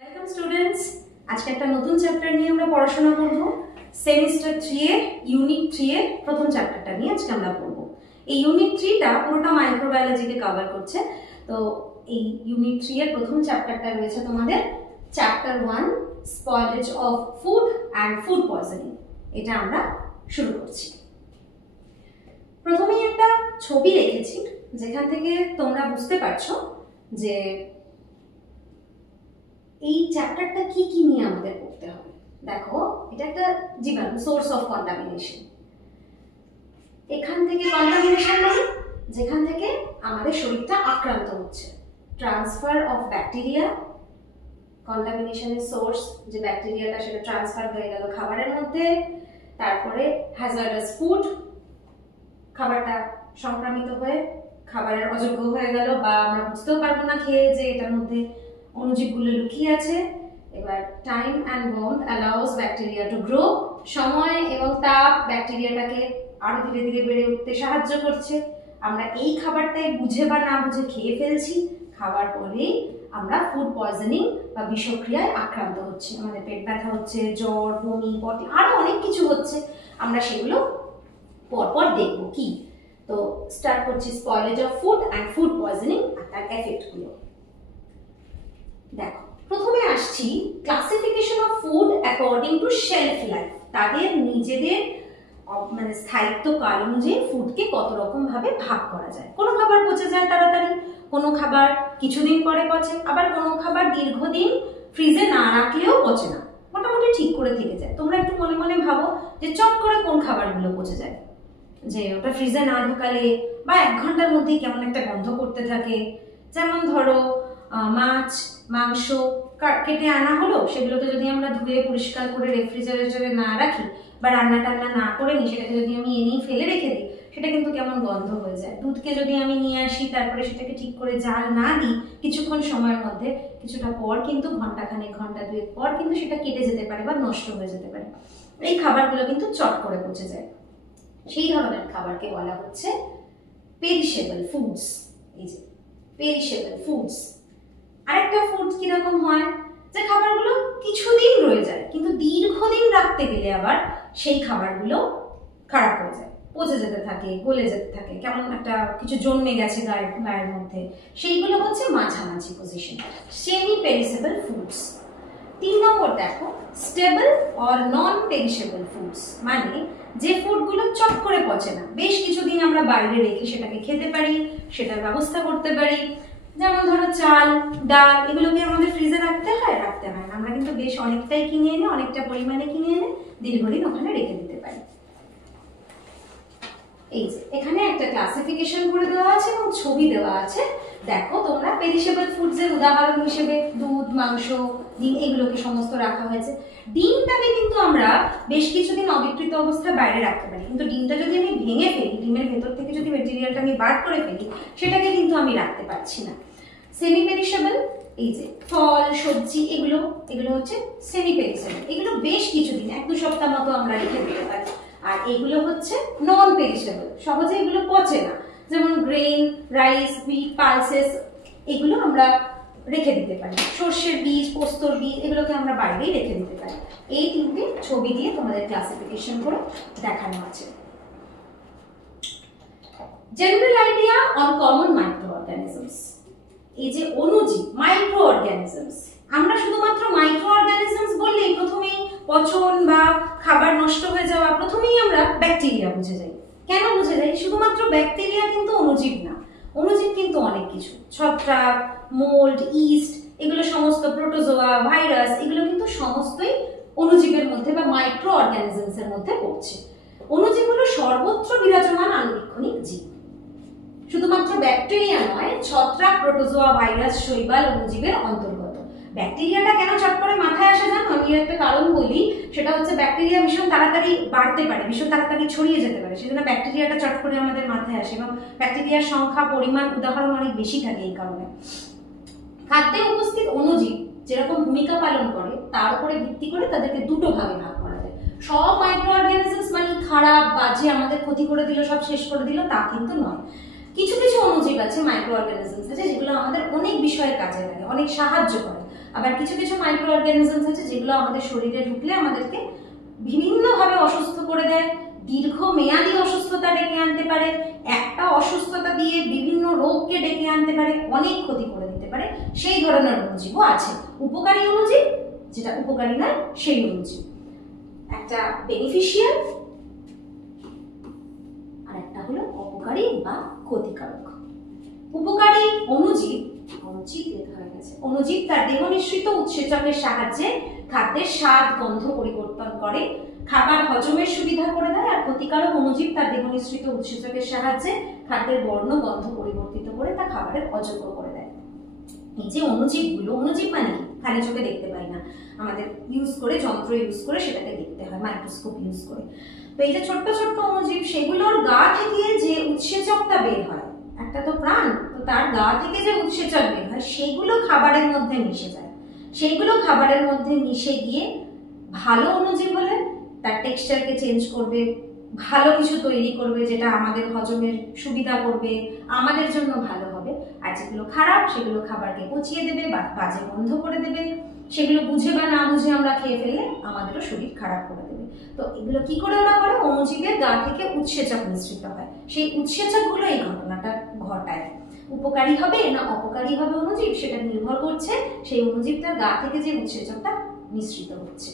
Welcome students, আজকে একটা নতুন চ্যাপ্টার নিয়ে আমরা পড়াশোনা করব। সেমিস্টার 3 এর ইউনিট 3 এর প্রথম চ্যাপ্টারটা নিয়ে আজকে আমরা পড়ব। এই ইউনিট 3টা পুরোটা মাইক্রোবায়োলজিকে কভার করছে। তো এই ইউনিট 3 এর প্রথম চ্যাপ্টারটা রয়েছে তোমাদের chapter 1 spoilage of food and food poisoning. এটা আমরা শুরু করছি। প্রথমেই একটা ছবি রেখেছি যেখান থেকে তোমরা বুঝতে পারছো যে এই চ্যাপ্টারটা কি কি নিয়ে আমাদের পড়তে হবে। দেখো, এটা একটা জীবাণু, সোর্স অফ কন্টামিনেশন। এখান থেকে কন্টামিনেশন মানে যেখান থেকে আমাদের শরীরটা আক্রান্ত হচ্ছে। ট্রান্সফার অফ ব্যাকটেরিয়া, কন্টামিনেশনের সোর্স যে ব্যাকটেরিয়াটা সেটা ট্রান্সফার হয়ে গেল খাবারের মধ্যে। তারপরে হ্যাজার্ডাস ফুড, খাবারটা সংক্রামিত হয়ে খাবারের অযোগ্য হয়ে গেল বা আমরা বুঝতেও পারবো না খেয়ে যে এটার মধ্যে অণুজীবগুলো লুকিয়ে আছে। এবার time and warmth allows bacteria to grow, সময় এবং তাপ ব্যাকটেরিয়াটাকে আরো ধীরে ধীরে বেড়ে উঠতে সাহায্য করছে। আমরা এই খাবারটাই বুঝে বা না বুঝে খেয়ে ফেলছি, খাওয়ার পরেই আমরা ফুড পয়জনিং বা বিষক্রিয়ায় আক্রান্ত হচ্ছি। আমাদের পেট ব্যথা হচ্ছে, জ্বর, বমি, পটি, আরো অনেক কিছু হচ্ছে। আমরা সেগুলো পরপর দেখবো কি। তো স্টার্ট করছি spoilage of food and food poisoning আর তার এফেক্টগুলো। দেখো, প্রথমে আসছি classification of food according to shelf life. তাদের নিজেদের মানে স্থায়িত্ব কাল অনুযায়ী ফুডকে কত রকম ভাবে ভাগ করা যায়। কোনো খাবার পচে যায় তাড়াতাড়ি, কোনো খাবার কিছুদিন পরে পচে, আবার কোনো খাবার দীর্ঘদিন ফ্রিজে না রাখলেও পচে না, মোটামুটি ঠিক করে থেকে যায়। তোমরা একটু মনে মনে ভাবো যে চট করে কোন খাবারগুলো পচে যায়, যে ওটা ফ্রিজে না ঢোকালে বা 1 ঘন্টার মধ্যেই কেমন একটা গন্ধ করতে থাকে। যেমন ধরো মাছ, মাংস কেটে আনা হলো, সেগুলোকে যদি আমরা ধুয়ে পরিষ্কার করে রেফ্রিজারেটরে না রাখি বা রান্না টান্না না করে নিই, সেটাকে যদি আমি এনেই ফেলে রেখে দিই, সেটা কিন্তু কেমন গন্ধ হয়ে যায়। দুধকে যদি আমি নিয়ে আসি, তারপরে সেটাকে ঠিক করে জাল না দিই কিছুক্ষণ সময়ের মধ্যে, কিছুটা পর কিন্তু ঘন্টাখানেক, ঘন্টা 2 পর কিন্তু সেটা কেটে যেতে পারে বা নষ্ট হয়ে যেতে পারে। এই খাবারগুলো কিন্তু চট করে পচে যায়। সেই ধরনের খাবারকে বলা হচ্ছে পেরিশেবল ফুডস। এই যে পেরিশেবল ফুডস। আরেকটা ফুড কিরকম হয়, যে খাবারগুলো কিছুদিন রয়ে যায় কিন্তু দীর্ঘদিন রাখতে গেলে আবার সেই খাবারগুলো খারাপ হয়ে যায়, পচে যেতে থাকে, গলে যেতে থাকে, কেমন একটা কিছু জন্মে গেছে গায়ের মধ্যে। সেইগুলো হচ্ছে মাঝামাঝি পজিশন, সেমি পেরিশেবল ফুডস। 3 নম্বর দেখো, stable or non perishable foods, মানে যে ফুডগুলো চট করে পচে না, বেশ কিছুদিন আমরা বাইরে রেখে সেটাকে খেতে পারি, সেটার ব্যবস্থা করতে পারি। যেমন ধরো চাল, ডাল, এগুলোকে আমাদের ফ্রিজে রাখতে হয় না, আমরা কিন্তু বেশ অনেকটাই কিনে এনে, অনেকটা পরিমাণে কিনে এনে দীর্ঘদিন ওখানে রেখে দিতে পারি। এই যে এখানে একটা ক্লাসিফিকেশন করে দেওয়া আছে এবং ছবি দেওয়া আছে। দেখো তোমরা, পেরিশেবল ফুডসের উদাহরণ হিসেবে দুধ, মাংস, ডিম, এগুলোকে সমস্ত রাখা হয়েছে। ডিমটাকে কিন্তু আমরা বেশ কিছুদিন অবিকৃত অবস্থায় বাইরে রাখতে পারি, কিন্তু ডিমটা যদি আমি ভেঙে ফেলি, ডিমের ভেতর থেকে যদি মেটেরিয়ালটা আমি বার করে ফেলি, সেটাকে কিন্তু আমি রাখতে পারছি না। সেমি পেরিশেবল, এই যে ফল, সবজি, এগুলো হচ্ছে সেমি পেরিশেবল। এগুলো বেশ কিছুদিন, 1-2 সপ্তাহ মতো আমরা রেখে দিতে পারি। আর এগুলো হচ্ছে নন পেরিশেবল, সহজে এগুলো পচে না। যেমন গ্রেন, রাইস, হুইট, পালসেস, এগুলো আমরা রেখে দিতে পারি। সর্ষের বীজ, পোস্তর বীজ, এগুলোকে আমরা বাইরেই রেখে দিতে পারি। এই 3টে ছবি দিয়ে তোমাদের ক্লাসিফিকেশন করে দেখানো আছে। General idea on common micro organisms. এই যে অণুজীব, মাইক্রো অর্গানিজমস, আমরা শুধুমাত্র মাইক্রো অর্গানিজমস বললেই প্রথমেই পচন বা খাবার নষ্ট হয়ে যাওয়া, প্রথমেই আমরা ব্যাকটেরিয়া বুঝে যাই। কেন বুঝে যাই? শুধুমাত্র ব্যাকটেরিয়া কিন্তু অণুজীব না, অণুজীব কিন্তু অনেক কিছু, ছত্রাক, মোল্ড, ইস্ট, এগুলো সমস্ত, প্রোটোজোয়া, ভাইরাস, এগুলো কিন্তু সমস্তই অণুজীবের মধ্যে বা মাইক্রো অর্গানিজমস এর মধ্যে পড়ছে। অণুজীব হলো সর্বত্র বিরাজমান আণুবীক্ষণিক জীব। শুধুমাত্র ব্যাকটেরিয়া নয়, ছত্রাক, প্রোটোজোয়া, ভাইরাস, শৈবাল অণুজীবের অন্তর্গত। ব্যাকটেরিয়াটা কেন চট করে মাথায় আসে জানো? আমি একটা কারণ বলি, সেটা হচ্ছে ব্যাকটেরিয়া ভীষণ তাড়াতাড়ি বাড়তে পারে, ভীষণ তাড়াতাড়ি ছড়িয়ে যেতে পারে, সেজন্য ব্যাকটেরিয়াটা চট করে আমাদের মাথায় আসে। এবং ব্যাকটেরিয়ার সংখ্যা, পরিমাণ, উদাহরণ অনেক বেশি থাকে এই কারণে। খাদ্যে উপস্থিত অণুজীব যেরকম ভূমিকা পালন করে, তার উপরে ভিত্তি করে তাদেরকে 2টো ভাগে ভাগ করা যায়। সব মাইক্রো অর্গানিজমস মানে খারাপ, বাজে, আমাদের ক্ষতি করে দিল, সব শেষ করে দিল, তা কিন্তু নয়। কিছু কিছু অণুজীব আছে, মাইক্রো অর্গানিজমস আছে, যেগুলো আমাদের অনেক বিষয়ে কাজে লাগে, অনেক সাহায্য করে। আবার কিছু কিছু মাইক্রো অর্গানিজমস আছে যেগুলো আমাদের শরীরে ঢুকলে আমাদেরকে বিভিন্নভাবে অসুস্থ করে দেয়, দীর্ঘমেয়াদী অসুস্থতা ডেকে আনতে পারে, একটা অসুস্থতা দিয়ে বিভিন্ন রোগকে ডেকে আনতে পারে, অনেক ক্ষতি করে দিতে পারে। সেই ধরনের অণুজীবও আছে। উপকারী অণুজীব, যেটা উপকারী নয় সেই অণুজীব। একটা বেনিফিশিয়াল আর একটা হলো অপকারী বা ক্ষতিকারক। উপকারী অণুজীব, অণুজীব তার দেহ নিঃসৃত উৎসেচকের সাহায্যে খাদ্যের স্বাদ গন্ধ পরিবর্তন করে, খাবার হজমের সুবিধা করে দেয়। আর ক্ষতিকারক অণুজীব তার দেহ নিঃসৃত উৎসেচকের সাহায্যে খাদ্যের বর্ণ গন্ধ পরিবর্তিত করে তা খাবারের অযোগ্য করে দেয়। এই যে অণুজীবগুলো, অণুজীব মানে কি? খালি চোখে দেখতে পাই না, আমাদের ইউজ করে, যন্ত্র ইউজ করে সেটাকে দেখতে হয়, মাইক্রোস্কোপ ইউজ করে। তো এই যে ছোট্ট ছোট্ট অণুজীব, সেগুলোর গা থেকে যে উৎসেচকটা বের হয়, একটা তো প্রাণ, তো তার গা থেকে যে উৎসেচক বের হয় সেগুলো খাবারের মধ্যে মিশে যায়। সেইগুলো খাবারের মধ্যে মিশে গিয়ে ভালো অণুজীব হলে তার টেক্সচারকে চেঞ্জ করবে, ভালো কিছু তৈরি করবে যেটা আমাদের হজমের সুবিধা করবে, আমাদের জন্য ভালো হবে। আর যেগুলো খারাপ সেগুলো খাবারকে পচিয়ে দেবে বা বাজে বন্ধ করে দেবে, সেগুলো বুঝে বা না বুঝে আমরা খেয়ে ফেললে আমাদেরও শরীর খারাপ করে দেবে। তো এগুলো কি করে ওরা করে? অণুজীবের গা থেকে উৎসেচক নিঃসৃত হয়, সেই উৎসেচকগুলো এই ঘটনাটা ঘটায়। উপকারী হবে না অপকারী হবে অণুজীব, সেটা নির্ভর করছে সেই অণুজীবটার গা থেকে যে উৎসেচকটা নিঃসৃত হচ্ছে।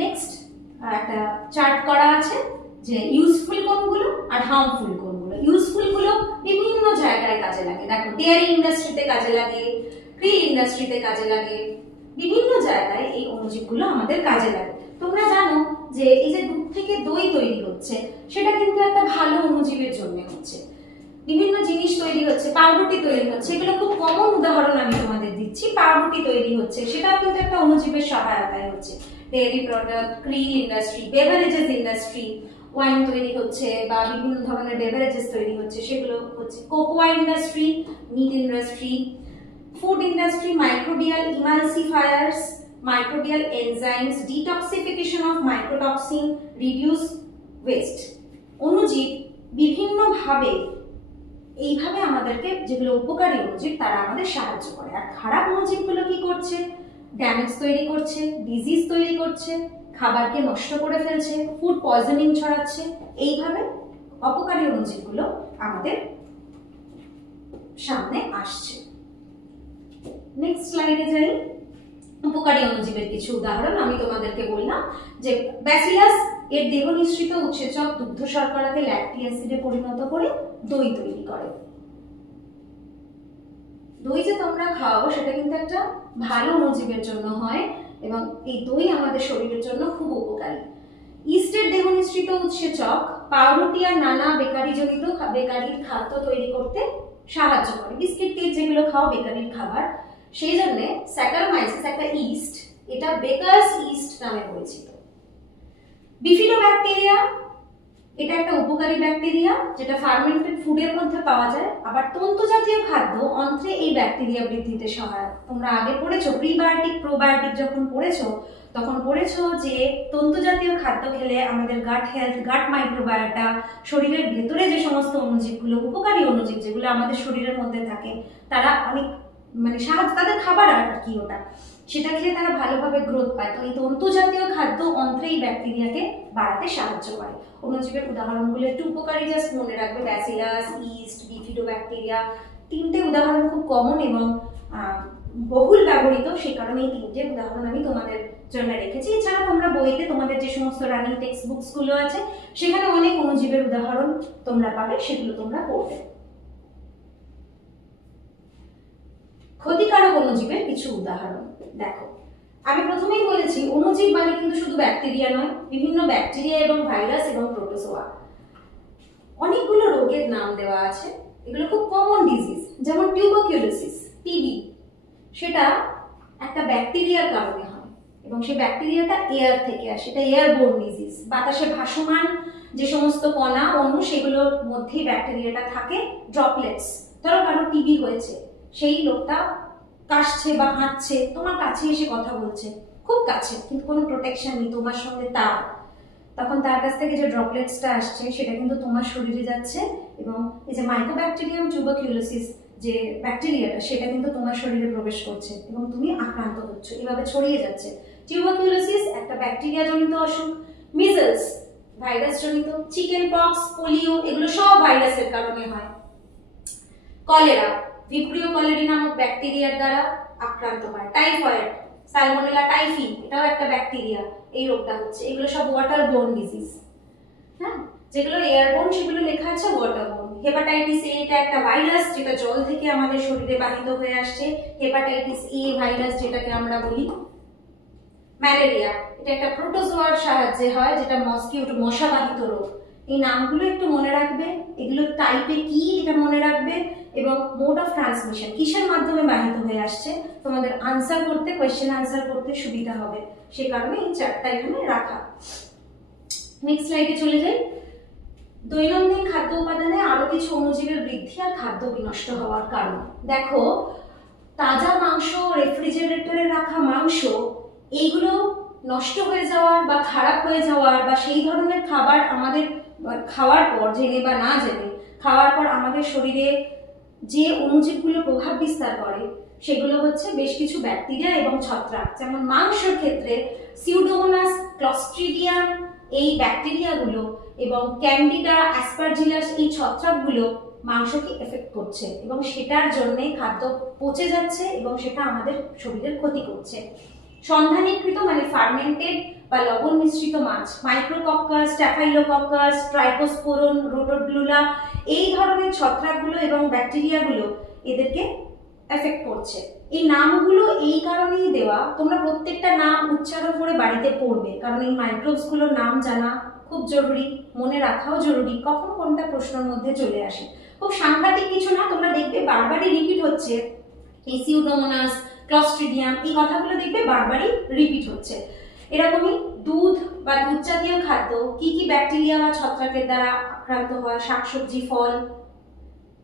নেক্সট একটা চার্ট করা আছে যে ইউজফুল কোনগুলো আর হার্মফুল কোনগুলো। ইউজফুল গুলো বিভিন্ন জায়গায় কাজে লাগে। দেখো, ডেয়ারি ইন্ডাস্ট্রিতে কাজে লাগে, ক্রিল ইন্ডাস্ট্রিতে কাজে লাগে, বিভিন্ন জায়গায় এই অণুজীবগুলো আমাদের কাজে লাগে। তোমরা জানো যে এই যে দুধ থেকে দই তৈরি হচ্ছে, সেটা কিন্তু একটা ভালো অণুজীবের জন্য হচ্ছে। বিভিন্ন জিনিস তৈরি হচ্ছে, পাউরুটি তৈরি হচ্ছে, এগুলো খুব কমন উদাহরণ আমি তোমাদের দিচ্ছি। পাউরুটি তৈরি হচ্ছে, সেটাও কিন্তু একটা অণুজীবের সহায়তায় হচ্ছে। Dairy product, krill industry, beverages industry, wine তৈরি হচ্ছে বা বিভিন্ন ধরনের বেভারেজেস তৈরি হচ্ছে, সেগুলো হচ্ছে। Cocoa industry, meat industry, food industry, microbial emulsifiers, microbial enzymes, detoxification of mycotoxin, reduce waste. অণুজীব বিভিন্নভাবে এইভাবে আমাদেরকে, যেগুলো উপকারী অণুজীব তারা আমাদের সাহায্য করে। আর খারাপ অণুজীবগুলো কি করছে? ড্যামেজ তৈরি করছে, ডিজিজ তৈরি করছে, খাবারকে নষ্ট করে ফেলছে, ফুড পয়জনিং ছড়াচ্ছে। এইভাবে অপকারী অণুজীবগুলো আমাদের সামনে আসছে। নেক্সট স্লাইডে যাই। উপকারী অণুজীবের কিছু উদাহরণ আমি তোমাদেরকে বললাম যে ব্যাসিলাস এর দেহ নিঃসৃত উৎসেচক দুগ্ধ শর্করাকে ল্যাকটিক অ্যাসিডে পরিণত করে দই তৈরি করে। দই যে তোমরা খাও সেটা কিন্তু একটা ভালো অণুজীবের জন্য হয় এবং এই দই আমাদের শরীরের জন্য খুব উপকারী। ইস্টের দেহ নিঃসৃত উৎসেচক পাউরুটি আর নানা বেকারিজনিত বেকারির খাদ্য তৈরি করতে সাহায্য করে। বিস্কিট কেক যেগুলো খাও বেকারির খাবার, সেই জন্য স্যাকারোমাইসিস একটা ইস্ট, এটা বেকারস ইস্ট নামে পরিচিত। বিফিডোব্যাকটেরিয়া এটা একটা উপকারী ব্যাকটেরিয়া যেটা ফার্মেন্টেড ফুডের মধ্যে পাওয়া যায়। আবার তন্তু জাতীয় খাদ্য অন্ত্রে এই ব্যাকটেরিয়া বৃদ্ধিতে সহায়ক। তোমরা আগে পড়েছো প্রিবায়োটিক প্রোবায়োটিক, যখন পড়েছো তখন পড়েছো যে তন্তু জাতীয় খাদ্য খেলে আমাদের গাট হেলথ, গাট মাইক্রোবায়োটা, শরীরের ভেতরে যে সমস্ত অণুজীবগুলো উপকারী অণুজীব যেগুলো আমাদের শরীরের মধ্যে থাকে, তারা অনেক সাহায্য, তাদের খাবার আর কি ওটা, সেটা খেয়ে তারা ভালোভাবে গ্রোথ পায়। তো এই তন্তু জাতীয় খাদ্য অন্ত্রে এই ব্যাকটেরিয়াকে বাড়াতে সাহায্য করে। অণুজীবের উদাহরণগুলো একটু উপকারী, জাস্ট মনে রাখবে, ব্যাসিলাস, ইস্ট, বিফিডোব্যাকটেরিয়া। তিনটে উদাহরণ খুব কমন এবং বহুল ব্যবহৃত, সেই কারণে এই তিনটে উদাহরণ আমি তোমাদের জন্য রেখেছি। এছাড়া তোমরা বইতে তোমাদের যে সমস্ত রানিং টেক্সট বুকস গুলো আছে সেখানে অনেক অণুজীবের উদাহরণ তোমরা পাবে, সেগুলো তোমরা পড়বে। ক্ষতিকারক অণুজীবের কিছু উদাহরণ দেখো। আমি প্রথমেই বলেছি অণুজীব মানে কিন্তু শুধু ব্যাকটেরিয়া নয়, বিভিন্ন ব্যাকটেরিয়া এবং ভাইরাস এবং প্রোটোজোয়া। অনেকগুলো রোগের নাম দেওয়া আছে, এগুলো খুব কমন ডিজিজ। যেমন টিউবারকিউলোসিস, টিবি, সেটা একটা ব্যাকটেরিয়ার কারণে হয় এবং সেই ব্যাকটেরিয়াটা এয়ার থেকে আসে, এটা এয়ারবোর্ন ডিজিজ। বাতাসে ভাসমান যে সমস্ত কণা অণু সেগুলোর মধ্যেই ব্যাকটেরিয়াটা থাকে, ড্রপলেটস। ধরো কারো টিবি হয়েছে, সেই লোকটা কাশছে বা হাঁটছে, তোমার কাছে এসে কথা বলছে, খুব কাছে, কিন্তু কোনো প্রোটেকশন নেই, তোমার সঙ্গে তার, তখন তার কাছ থেকে যে ড্রপলেটসটা আসছে সেটা কিন্তু তোমার শরীরে যাচ্ছে এবং এই যে মাইকোব্যাকটেরিয়াম টিউবারকিউলোসিস যে ব্যাকটেরিয়াটা সেটা কিন্তু তোমার শরীরে প্রবেশ করছে এবং তুমি আক্রান্ত হচ্ছ, এভাবে ছড়িয়ে যাচ্ছে। টিউবারকুলোসিস একটা ব্যাকটেরিয়া জনিত অসুখ, মিজলস ভাইরাস জনিত, চিকেন পক্স, পোলিও এগুলো সব ভাইরাসের কারণে হয়। কলেরা ভিব্রিও কলেরি নামক ব্যাকটেরিয়ার দ্বারা আক্রান্ত হয়। টাইফয়েড সালমোনেলা টাইফি এটাও একটা ব্যাকটেরিয়া, এই রোগটা হচ্ছে। এগুলো সব ওয়াটারবোর্ন ডিজিজ। হ্যাঁ, যেগুলো এয়ারবোর্ন সেগুলো লেখা আছে ওয়াটারবোর্ন। হেপাটাইটিস এ এটা একটা ভাইরাস যেটা জল থেকে আমাদের শরীরে বাহিত হয়ে আসছে, হেপাটাইটিস এ ভাইরাস যেটাকে আমরা বলি। ম্যালেরিয়া এটা একটা প্রোটোজোয়ার সাহায্যে হয়, যেটা মসকিউটো মশাবাহিত রোগ। এই নামগুলো একটু মনে রাখবে, এগুলো টাইপে কি এটা মনে রাখবে, এবং মোড অফ ট্রান্সমিশন কিসের মাধ্যমে বাহিত হয়ে আসছে তোমাদের আনসার করতে, কোয়েশ্চেন আনসার করতে সুবিধা হবে, সে কারণে এই চারটা এখানে রাখা। নেক্সট স্লাইডে চলে যাই। দৈনন্দিন খাদ্য উপাদানে আরো কিছু অণুজীবের বৃদ্ধি আর খাদ্য বিনষ্ট হওয়ার কারণ। দেখো, তাজা মাংস, রেফ্রিজারেটরে রাখা মাংস, এইগুলো নষ্ট হয়ে যাওয়ার বা খারাপ হয়ে যাওয়ার বা সেই ধরনের খাবার আমাদের খাওয়ার পর, জেনে বা না জেনে খাওয়ার পর আমাদের শরীরে যে অণুজীবগুলো প্রভাব বিস্তার করে সেগুলো হচ্ছে বেশ কিছু ব্যাকটেরিয়া এবং ছত্রাক। যেমন মাংসের ক্ষেত্রে সিউডোমোনাস, ক্লস্ট্রিডিয়াম এই ব্যাকটেরিয়াগুলো এবং ক্যান্ডিডা, অ্যাসপারজিলাস এই ছত্রাকগুলো মাংসকে এফেক্ট করছে এবং সেটার জন্য খাদ্য পচে যাচ্ছে এবং সেটা আমাদের শরীরের ক্ষতি করছে। সন্ধানীকৃত মানে ফার্মেন্টেড বা লবণ মিশ্রিত মাছ, মাইক্রোকক্কাস, স্ট্যাফাইলোকক্কাস, ট্রাইকোস্পোরন, রোটোব্লুলা এই ধরনের ছত্রাকগুলো এবং ব্যাকটেরিয়াগুলো এদেরকে এফেক্ট করছে। এই নামগুলো এই কারণেই দেওয়া, তোমরা প্রত্যেকটা নাম উচ্চারণ করে বাড়িতে পড়বে, কারণ এই মাইক্রোবসগুলোর নাম জানা খুব জরুরি, মনে রাখাও জরুরি, কখন কোনটা প্রশ্নের মধ্যে চলে আসে। খুব সাংঘাতিক কিছু না, তোমরা দেখবে বারবারই রিপিট হচ্ছে। এই সিউডোমোনাস, ক্লস্ট্রিডিয়াম এই কথাগুলো দেখবে বারবারই রিপিট হচ্ছে। এরকমই দুধ বা দুধ জাতীয় খাদ্য কি কি ব্যাকটেরিয়া বা ছত্রাকের দ্বারা আক্রান্ত হয়। শাকসবজি, ফল,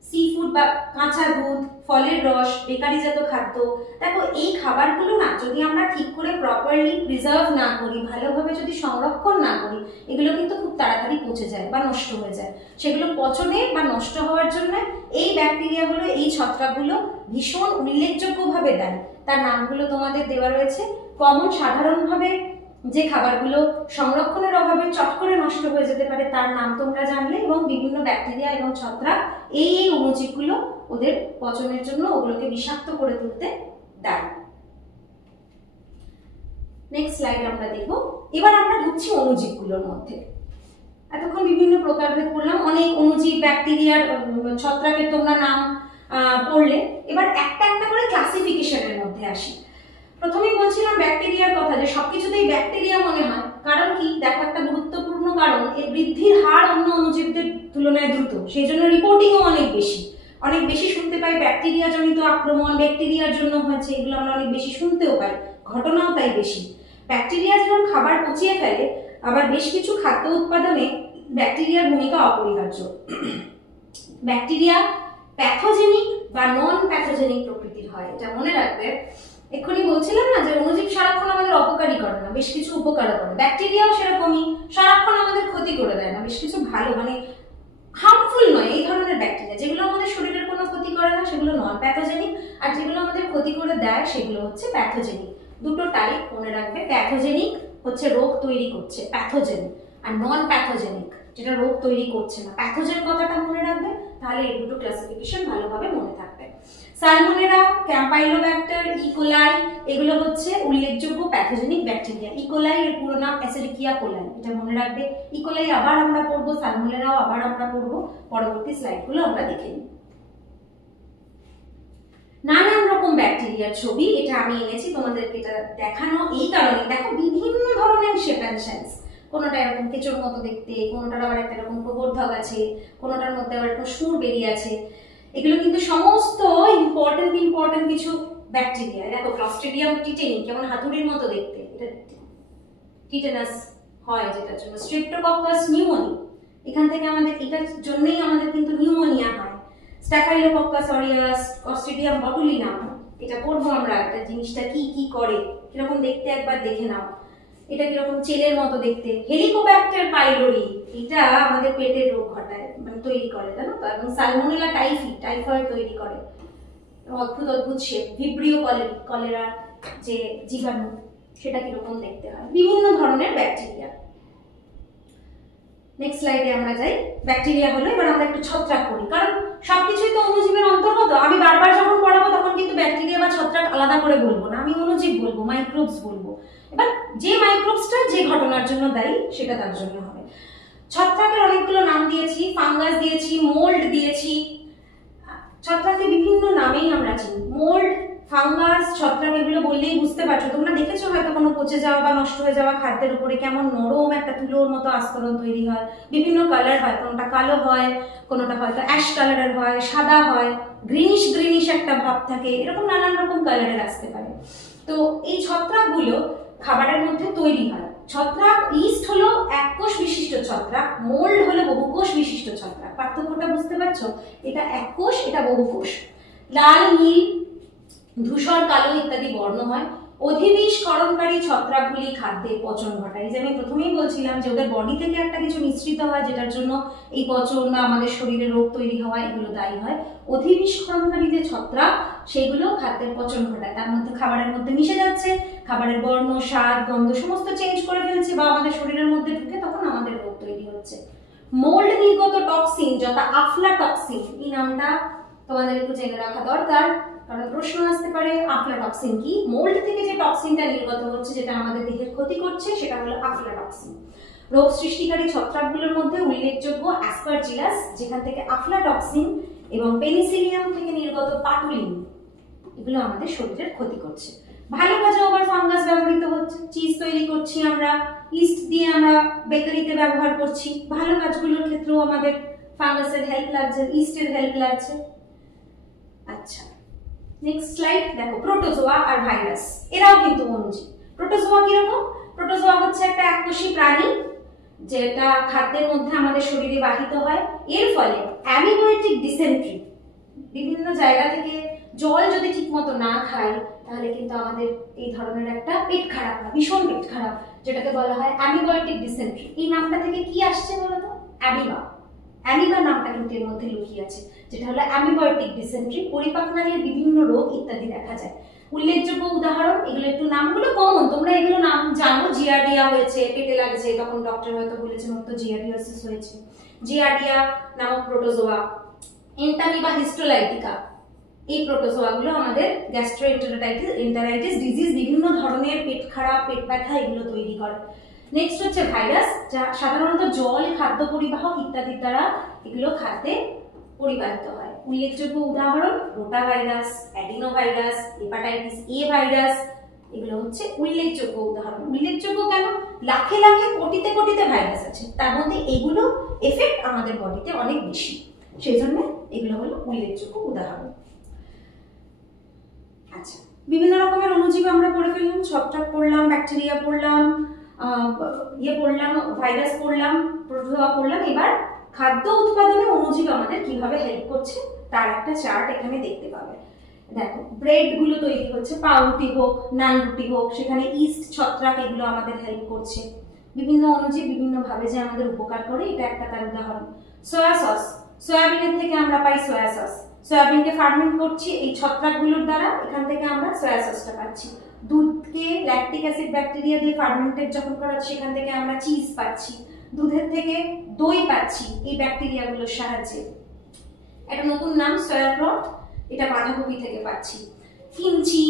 সি ফুড বা কাঁচা দুধ, ফলের রস, বেকারিজাত খাদ্য। দেখো, এই খাবারগুলো না যদি আমরা ঠিক করে প্রপারলি প্রিজার্ভ না করি, ভালোভাবে যদি সংরক্ষণ না করি, এগুলো কিন্তু খুব তাড়াতাড়ি পচে যায় বা নষ্ট হয়ে যায়। সেগুলো পচনে বা নষ্ট হওয়ার জন্য এই ব্যাকটেরিয়াগুলো, এই ছত্রাকগুলো ভীষণ উল্লেখযোগ্যভাবে দেয়। তার নামগুলো তোমাদের দেওয়া রয়েছে। কমন সাধারণভাবে যে খাবারগুলো সংরক্ষণের অভাবে চট করে নষ্ট হয়ে যেতে পারে তার নাম তোমরা জানলে, এবং বিভিন্ন ব্যাকটেরিয়া এবং ছত্রাক এই অণুজীবগুলো ওদের পচনের জন্য ওগুলোকে বিষাক্ত করে তুলতে দেয়। নেক্সট স্লাইড আমরা দেখব। এবার আমরা ঢুকছি অণুজীবগুলোর মধ্যে। এতক্ষণ বিভিন্ন প্রকারভেদ পড়লাম, অনেক অণুজীব, ব্যাকটেরিয়ার, ছত্রাকের তোমরা নাম পড়লে। এবার একটা একটা করে ক্লাসিফিকেশনের মধ্যে আসি। প্রথমেই বলছিলাম ব্যাকটেরিয়ার কথা, যে সবকিছুতেই ব্যাকটেরিয়া মনে হয়, কারণ কি? দেখো, একটা গুরুত্বপূর্ণ কারণ, এর বৃদ্ধির হার অন্য অণুজীবদের তুলনায় দ্রুত, সেই জন্য রিপোর্টিংও অনেক বেশি শুনতে পাই। ব্যাকটেরিয়া জনিত আক্রমণ ব্যাকটেরিয়ার জন্য হয়েছে, এগুলো আমরা অনেক বেশি শুনতেও পাই, ঘটনাও তাই বেশি। ব্যাকটেরিয়া যেমন খাবার পচিয়ে ফেলে, আবার বেশ কিছু খাদ্য উৎপাদনে ব্যাকটেরিয়ার ভূমিকা অপরিহার্য। ব্যাকটেরিয়া প্যাথোজেনিক বা নন প্যাথোজেনিক প্রকৃতির হয়, এটা মনে রাখবে। এক্ষুনি বলছিলাম না যে অণুজীব সারাক্ষণ আমাদের অপকারী করে না, বেশ কিছু উপকার করে। ব্যাকটেরিয়াও সেরকমই, সারাক্ষণ আমাদের ক্ষতি করে দেয় না, বেশ কিছু ভালো মানে হার্মফুল নয় এই ধরনের ব্যাকটেরিয়া। যেগুলো আমাদের শরীরের কোনো ক্ষতি করে না সেগুলো নন প্যাথোজেনিক, আর যেগুলো আমাদের ক্ষতি করে দেয় সেগুলো হচ্ছে প্যাথোজেনিক। দুটো টাইপ মনে রাখবে। প্যাথোজেনিক হচ্ছে রোগ তৈরি করছে, প্যাথোজেন, আর নন প্যাথোজেনিক যেটা রোগ তৈরি করছে না। প্যাথোজেন কথাটা মনে রাখবে, তাহলে এই দুটো ক্লাসিফিকেশন ভালোভাবে মনে থাকবে। সালমোনেলা, ক্যাম্পাইলোব্যাক্টার, ইকোলাই এগুলো হচ্ছে উল্লেখযোগ্য প্যাথোজেনিক ব্যাকটেরিয়া। ইকোলাই এর পুরো নাম এসেরিকিয়া কোলাই, এটা মনে রাখবে। ইকোলাই আবার আমরা পড়বো, সালমোনেলাও আবার আমরা পড়বো, পরবর্তী স্লাইডগুলো আমরা দেখে নিই। নানান রকম ব্যাকটেরিয়ার ছবি এটা আমি এনেছি তোমাদেরকে, এটা দেখানো এই কারণে। দেখো, বিভিন্ন ধরনের শেপ অ্যান্ড সাইজ, কোনোটা এরকম কেঁচোর মতো দেখতে, কোনোটার আবার একটা এরকম প্রবর্ধক আছে, কোনোটার মধ্যে আবার একটা সুর বেরিয়ে আছে। এগুলো কিন্তু সমস্ত ইম্পর্টেন্ট কিছু ব্যাকটেরিয়া। দেখো, ক্লস্ট্রিডিয়াম টিটেনি কেমন হাতুড়ির মতো দেখতে, এটা টিটেনাস হয় যেটার জন্য। স্ট্রেপ্টোকক্কাস নিউমোনি, এখান থেকে আমাদের এটার জন্যই আমাদের কিন্তু নিউমোনিয়া হয়। স্ট্যাফাইলোকক্কাস অরিয়াস, ক্লস্ট্রিডিয়াম বটুলিনাম, এটা পড়বো আমরা, একটা জিনিসটা কি কি করে, কিরকম দেখতে একবার দেখে নাও। এটা কিরকম চেলের মতো দেখতে। হেলিকোব্যাক্টার পাইলোরি, এটা আমাদের পেটের রোগ ঘটায়, মানে তৈরি করে, জানো তো। এবং সালমোনেলা টাইফি, টাইফয়েড তৈরি করে। অদ্ভুত অদ্ভুত শেপ, ভিব্রিও কলেরা যে জীবাণু সেটা কিরকম দেখতে হয়, বিভিন্ন ধরনের ব্যাকটেরিয়া। নেক্সট স্লাইডে আমরা যাই। ব্যাকটেরিয়া হলো, এবার আমরা একটু ছত্রাক পড়ি, কারণ সবকিছুই তো অণুজীবের অন্তর্গত। আমি বারবার যখন পড়াবো তখন কিন্তু ব্যাকটেরিয়া বা ছত্রাক আলাদা করে বলবো না, আমি অণুজীব বলবো, মাইক্রোবস বলবো। এবার যে মাইক্রোবসটা যে ঘটনার জন্য দায়ী সেটা তার জন্য হবে। ছত্রাকের অনেকগুলো নাম দিয়েছি, ফাঙ্গাস দিয়েছি, মোল্ড দিয়েছি। ছত্রাককে বিভিন্ন নামেই আমরা চিনি, মোল্ড, ফাঙ্গাস, ছত্রাক এগুলো বললেই বুঝতে পারছো। তোমরা দেখেছো হয়তো কোনো পচে যাওয়া বা নষ্ট হয়ে যাওয়া খাদ্যের উপরে কেমন নরম একটা তুলোর মতো আস্তরণ তৈরি হয়, বিভিন্ন কালার হয়, কোনোটা কালো হয়, কোনোটা হয়তো অ্যাশ কালারের হয়, সাদা হয়, গ্রিনিশ গ্রিনিশ একটা ভাব থাকে, এরকম নানান রকম কালারের আসতে পারে। তো এই ছত্রাকগুলো খাবারের মধ্যে তৈরি হয়। ছত্রাক, ইস্ট হলো এককোষ বিশিষ্ট ছত্রাক, মোল্ড হলো বহুকোষ বিশিষ্ট ছত্রাক। পার্থক্যটা বুঝতে পারছো? এটা এককোষ, এটা বহুকোষ। লাল, নীল, ধূসর, কালো ইত্যাদি বর্ণ হয়। অধিবিষকরণকারী ছত্রাকগুলি খাদ্যের পচন ঘটায়। যে আমি প্রথমেই বলছিলাম যে ওদের বডি থেকে একটা কিছু মিশ্রিত হয় যেটার জন্য এই পচন বা আমাদের শরীরে রোগ তৈরি হওয়া এগুলো দায়ী হয়। অধিবিষকরণকারী যে ছত্রাক সেগুলো খাদ্যের পচন ঘটায়, তার মধ্যে খাবারের মধ্যে মিশে যাচ্ছে, খাবারের বর্ণ, স্বাদ, গন্ধ সমস্ত চেঞ্জ করে ফেলছে বা আমাদের শরীরের মধ্যে ঢুকে তখন আমাদের রোগ তৈরি হচ্ছে। মোল্ড নির্গত টক্সিন যথা আফলাটক্সিন, এই নামটা তোমাদের একটু জেনে রাখা দরকার, কারণ প্রশ্ন আসতে পারে আফলাটক্সিন কি। মোল্ড থেকে যে টক্সিনটা নির্গত হচ্ছে যেটা আমাদের দেহের ক্ষতি করছে সেটা হলো আফলাটক্সিন। রোগ সৃষ্টিকারী ছত্রাকগুলোর মধ্যে উল্লেখযোগ্য অ্যাসপারজিলাস, যেখান থেকে আফলাটক্সিন, এবং পেনিসিলিয়াম থেকে নির্গত পাটুলিন, এগুলো আমাদের শরীরের ক্ষতি করছে। ভালো কাজে আবার ফাঙ্গাস ব্যবহৃত হচ্ছে, চিজ তৈরি করছি আমরা, ইস্ট দিয়ে আমরা বেকারিতে ব্যবহার করছি, ভালো কাজগুলোর ক্ষেত্রেও আমাদের ফাঙ্গাসের হেল্প লাগছে, ইস্টের হেল্প লাগছে। আচ্ছা, নেক্সট স্লাইড দেখো। প্রোটোজোয়া আর ভাইরাস, এরাও কিন্তু অণুজীব। প্রোটোজোয়া কিরকম? প্রোটোজোয়া হচ্ছে একটা এককোষী প্রাণী যেটা খাদ্যের মধ্যে আমাদের শরীরে বাহিত হয়। এর ফলে অ্যামিবোয়েটিক ডিসেন্ট্রি, বিভিন্ন জায়গা থেকে জল যদি ঠিকমতো না খাই তাহলে কিন্তু আমাদের এই ধরনের একটা পেট খারাপ হয়, ভীষণ পেট খারাপ, যেটাকে বলা হয় অ্যামিবোয়েটিক ডিসেন্ট্রি। এই নামটা থেকে কি আসছে বলতো? অ্যামিবা। অ্যামিবা নামটা কিন্তু এর মধ্যে লুকিয়ে আছে, যেটা হলো অ্যামিবোয়েটিক ডিসেন্ট্রি। পরিপাকনালীর বিভিন্ন রোগ ইত্যাদি দেখা যায়। উল্লেখযোগ্য উদাহরণ, এগুলো একটু নামগুলো কমন, তোমরা এগুলো নাম জানো। জিয়ার্ডিয়া হয়েছে, পেটে লাগছে, তখন ডক্টর হয়তো বলেছেন তো জিয়ার্ডিয়াসিস হয়েছে। জিয়ার্ডিয়া নামক প্রোটোজোয়া, এন্টামিবা হিস্টোলাইটিকা, এই প্রোটোজোয়াগুলো আমাদের গ্যাস্ট্রোএন্টারাইটিস ডিজিজ, বিভিন্ন ধরনের পেট খারাপ, পেট ব্যথা এগুলো তৈরি করে। নেক্সট হচ্ছে ভাইরাস, যা সাধারণত জল, খাদ্য পরিবাহক ইত্যাদির দ্বারা এগুলো খাদ্যে পরিবাহিত হয়। উল্লেখযোগ্য উদাহরণ rota virus, adenovirus, hepatitis A virus, এগুলো হচ্ছে উল্লেখযোগ্য উদাহরণ। উল্লেখযোগ্য কেন? লাখে লাখে কোটিতে কোটিতে ভাইরাস আছে, তার মধ্যে এগুলো এফেক্ট আমাদের বডিতে অনেক বেশি, সেই জন্য এগুলো হলো উল্লেখযোগ্য উদাহরণ। আচ্ছা, বিভিন্ন রকমের অণুজীব আমরা পড়ে ফেললাম, ছত্রাক পড়লাম, ব্যাকটেরিয়া পড়লাম, পড়লাম, ভাইরাস পড়লাম, প্রোটোজোয়া পড়লাম। এবার খাদ্য উৎপাদনে অণুজীব আমাদের কিভাবে হেল্প করছে তার একটা চার্ট এখানে দেখতে পাবে। দেখো, ব্রেড গুলো তৈরি হচ্ছে, পাউরুটি হোক, নান রুটি হোক, সেখানে ইস্ট, ছত্রাক এগুলো আমাদের হেল্প করছে। বিভিন্ন অণুজীব বিভিন্ন ভাবে যে আমাদের উপকার করে, এটা একটা তার উদাহরণ। সয়া সস, সয়াবিনের থেকে আমরা পাই সয়া সস। সয়াবিনকে ফার্মেন্ট করছি এই ছত্রাকগুলোর দ্বারা, এখান থেকে আমরা সয়া সসটা পাচ্ছি। দুধকে ল্যাকটিক অ্যাসিড ব্যাকটেরিয়া দিয়ে ফার্মেন্টেড যখন করা হচ্ছে সেখান থেকে আমরা চিজ পাচ্ছি। দুধের থেকে দই পাচ্ছি এই ব্যাকটেরিয়াগুলোর সাহায্যে। একটা নতুন নাম সয়াগ্রট, এটা বাঁধাকপি থেকে পাচ্ছি। কিমচি,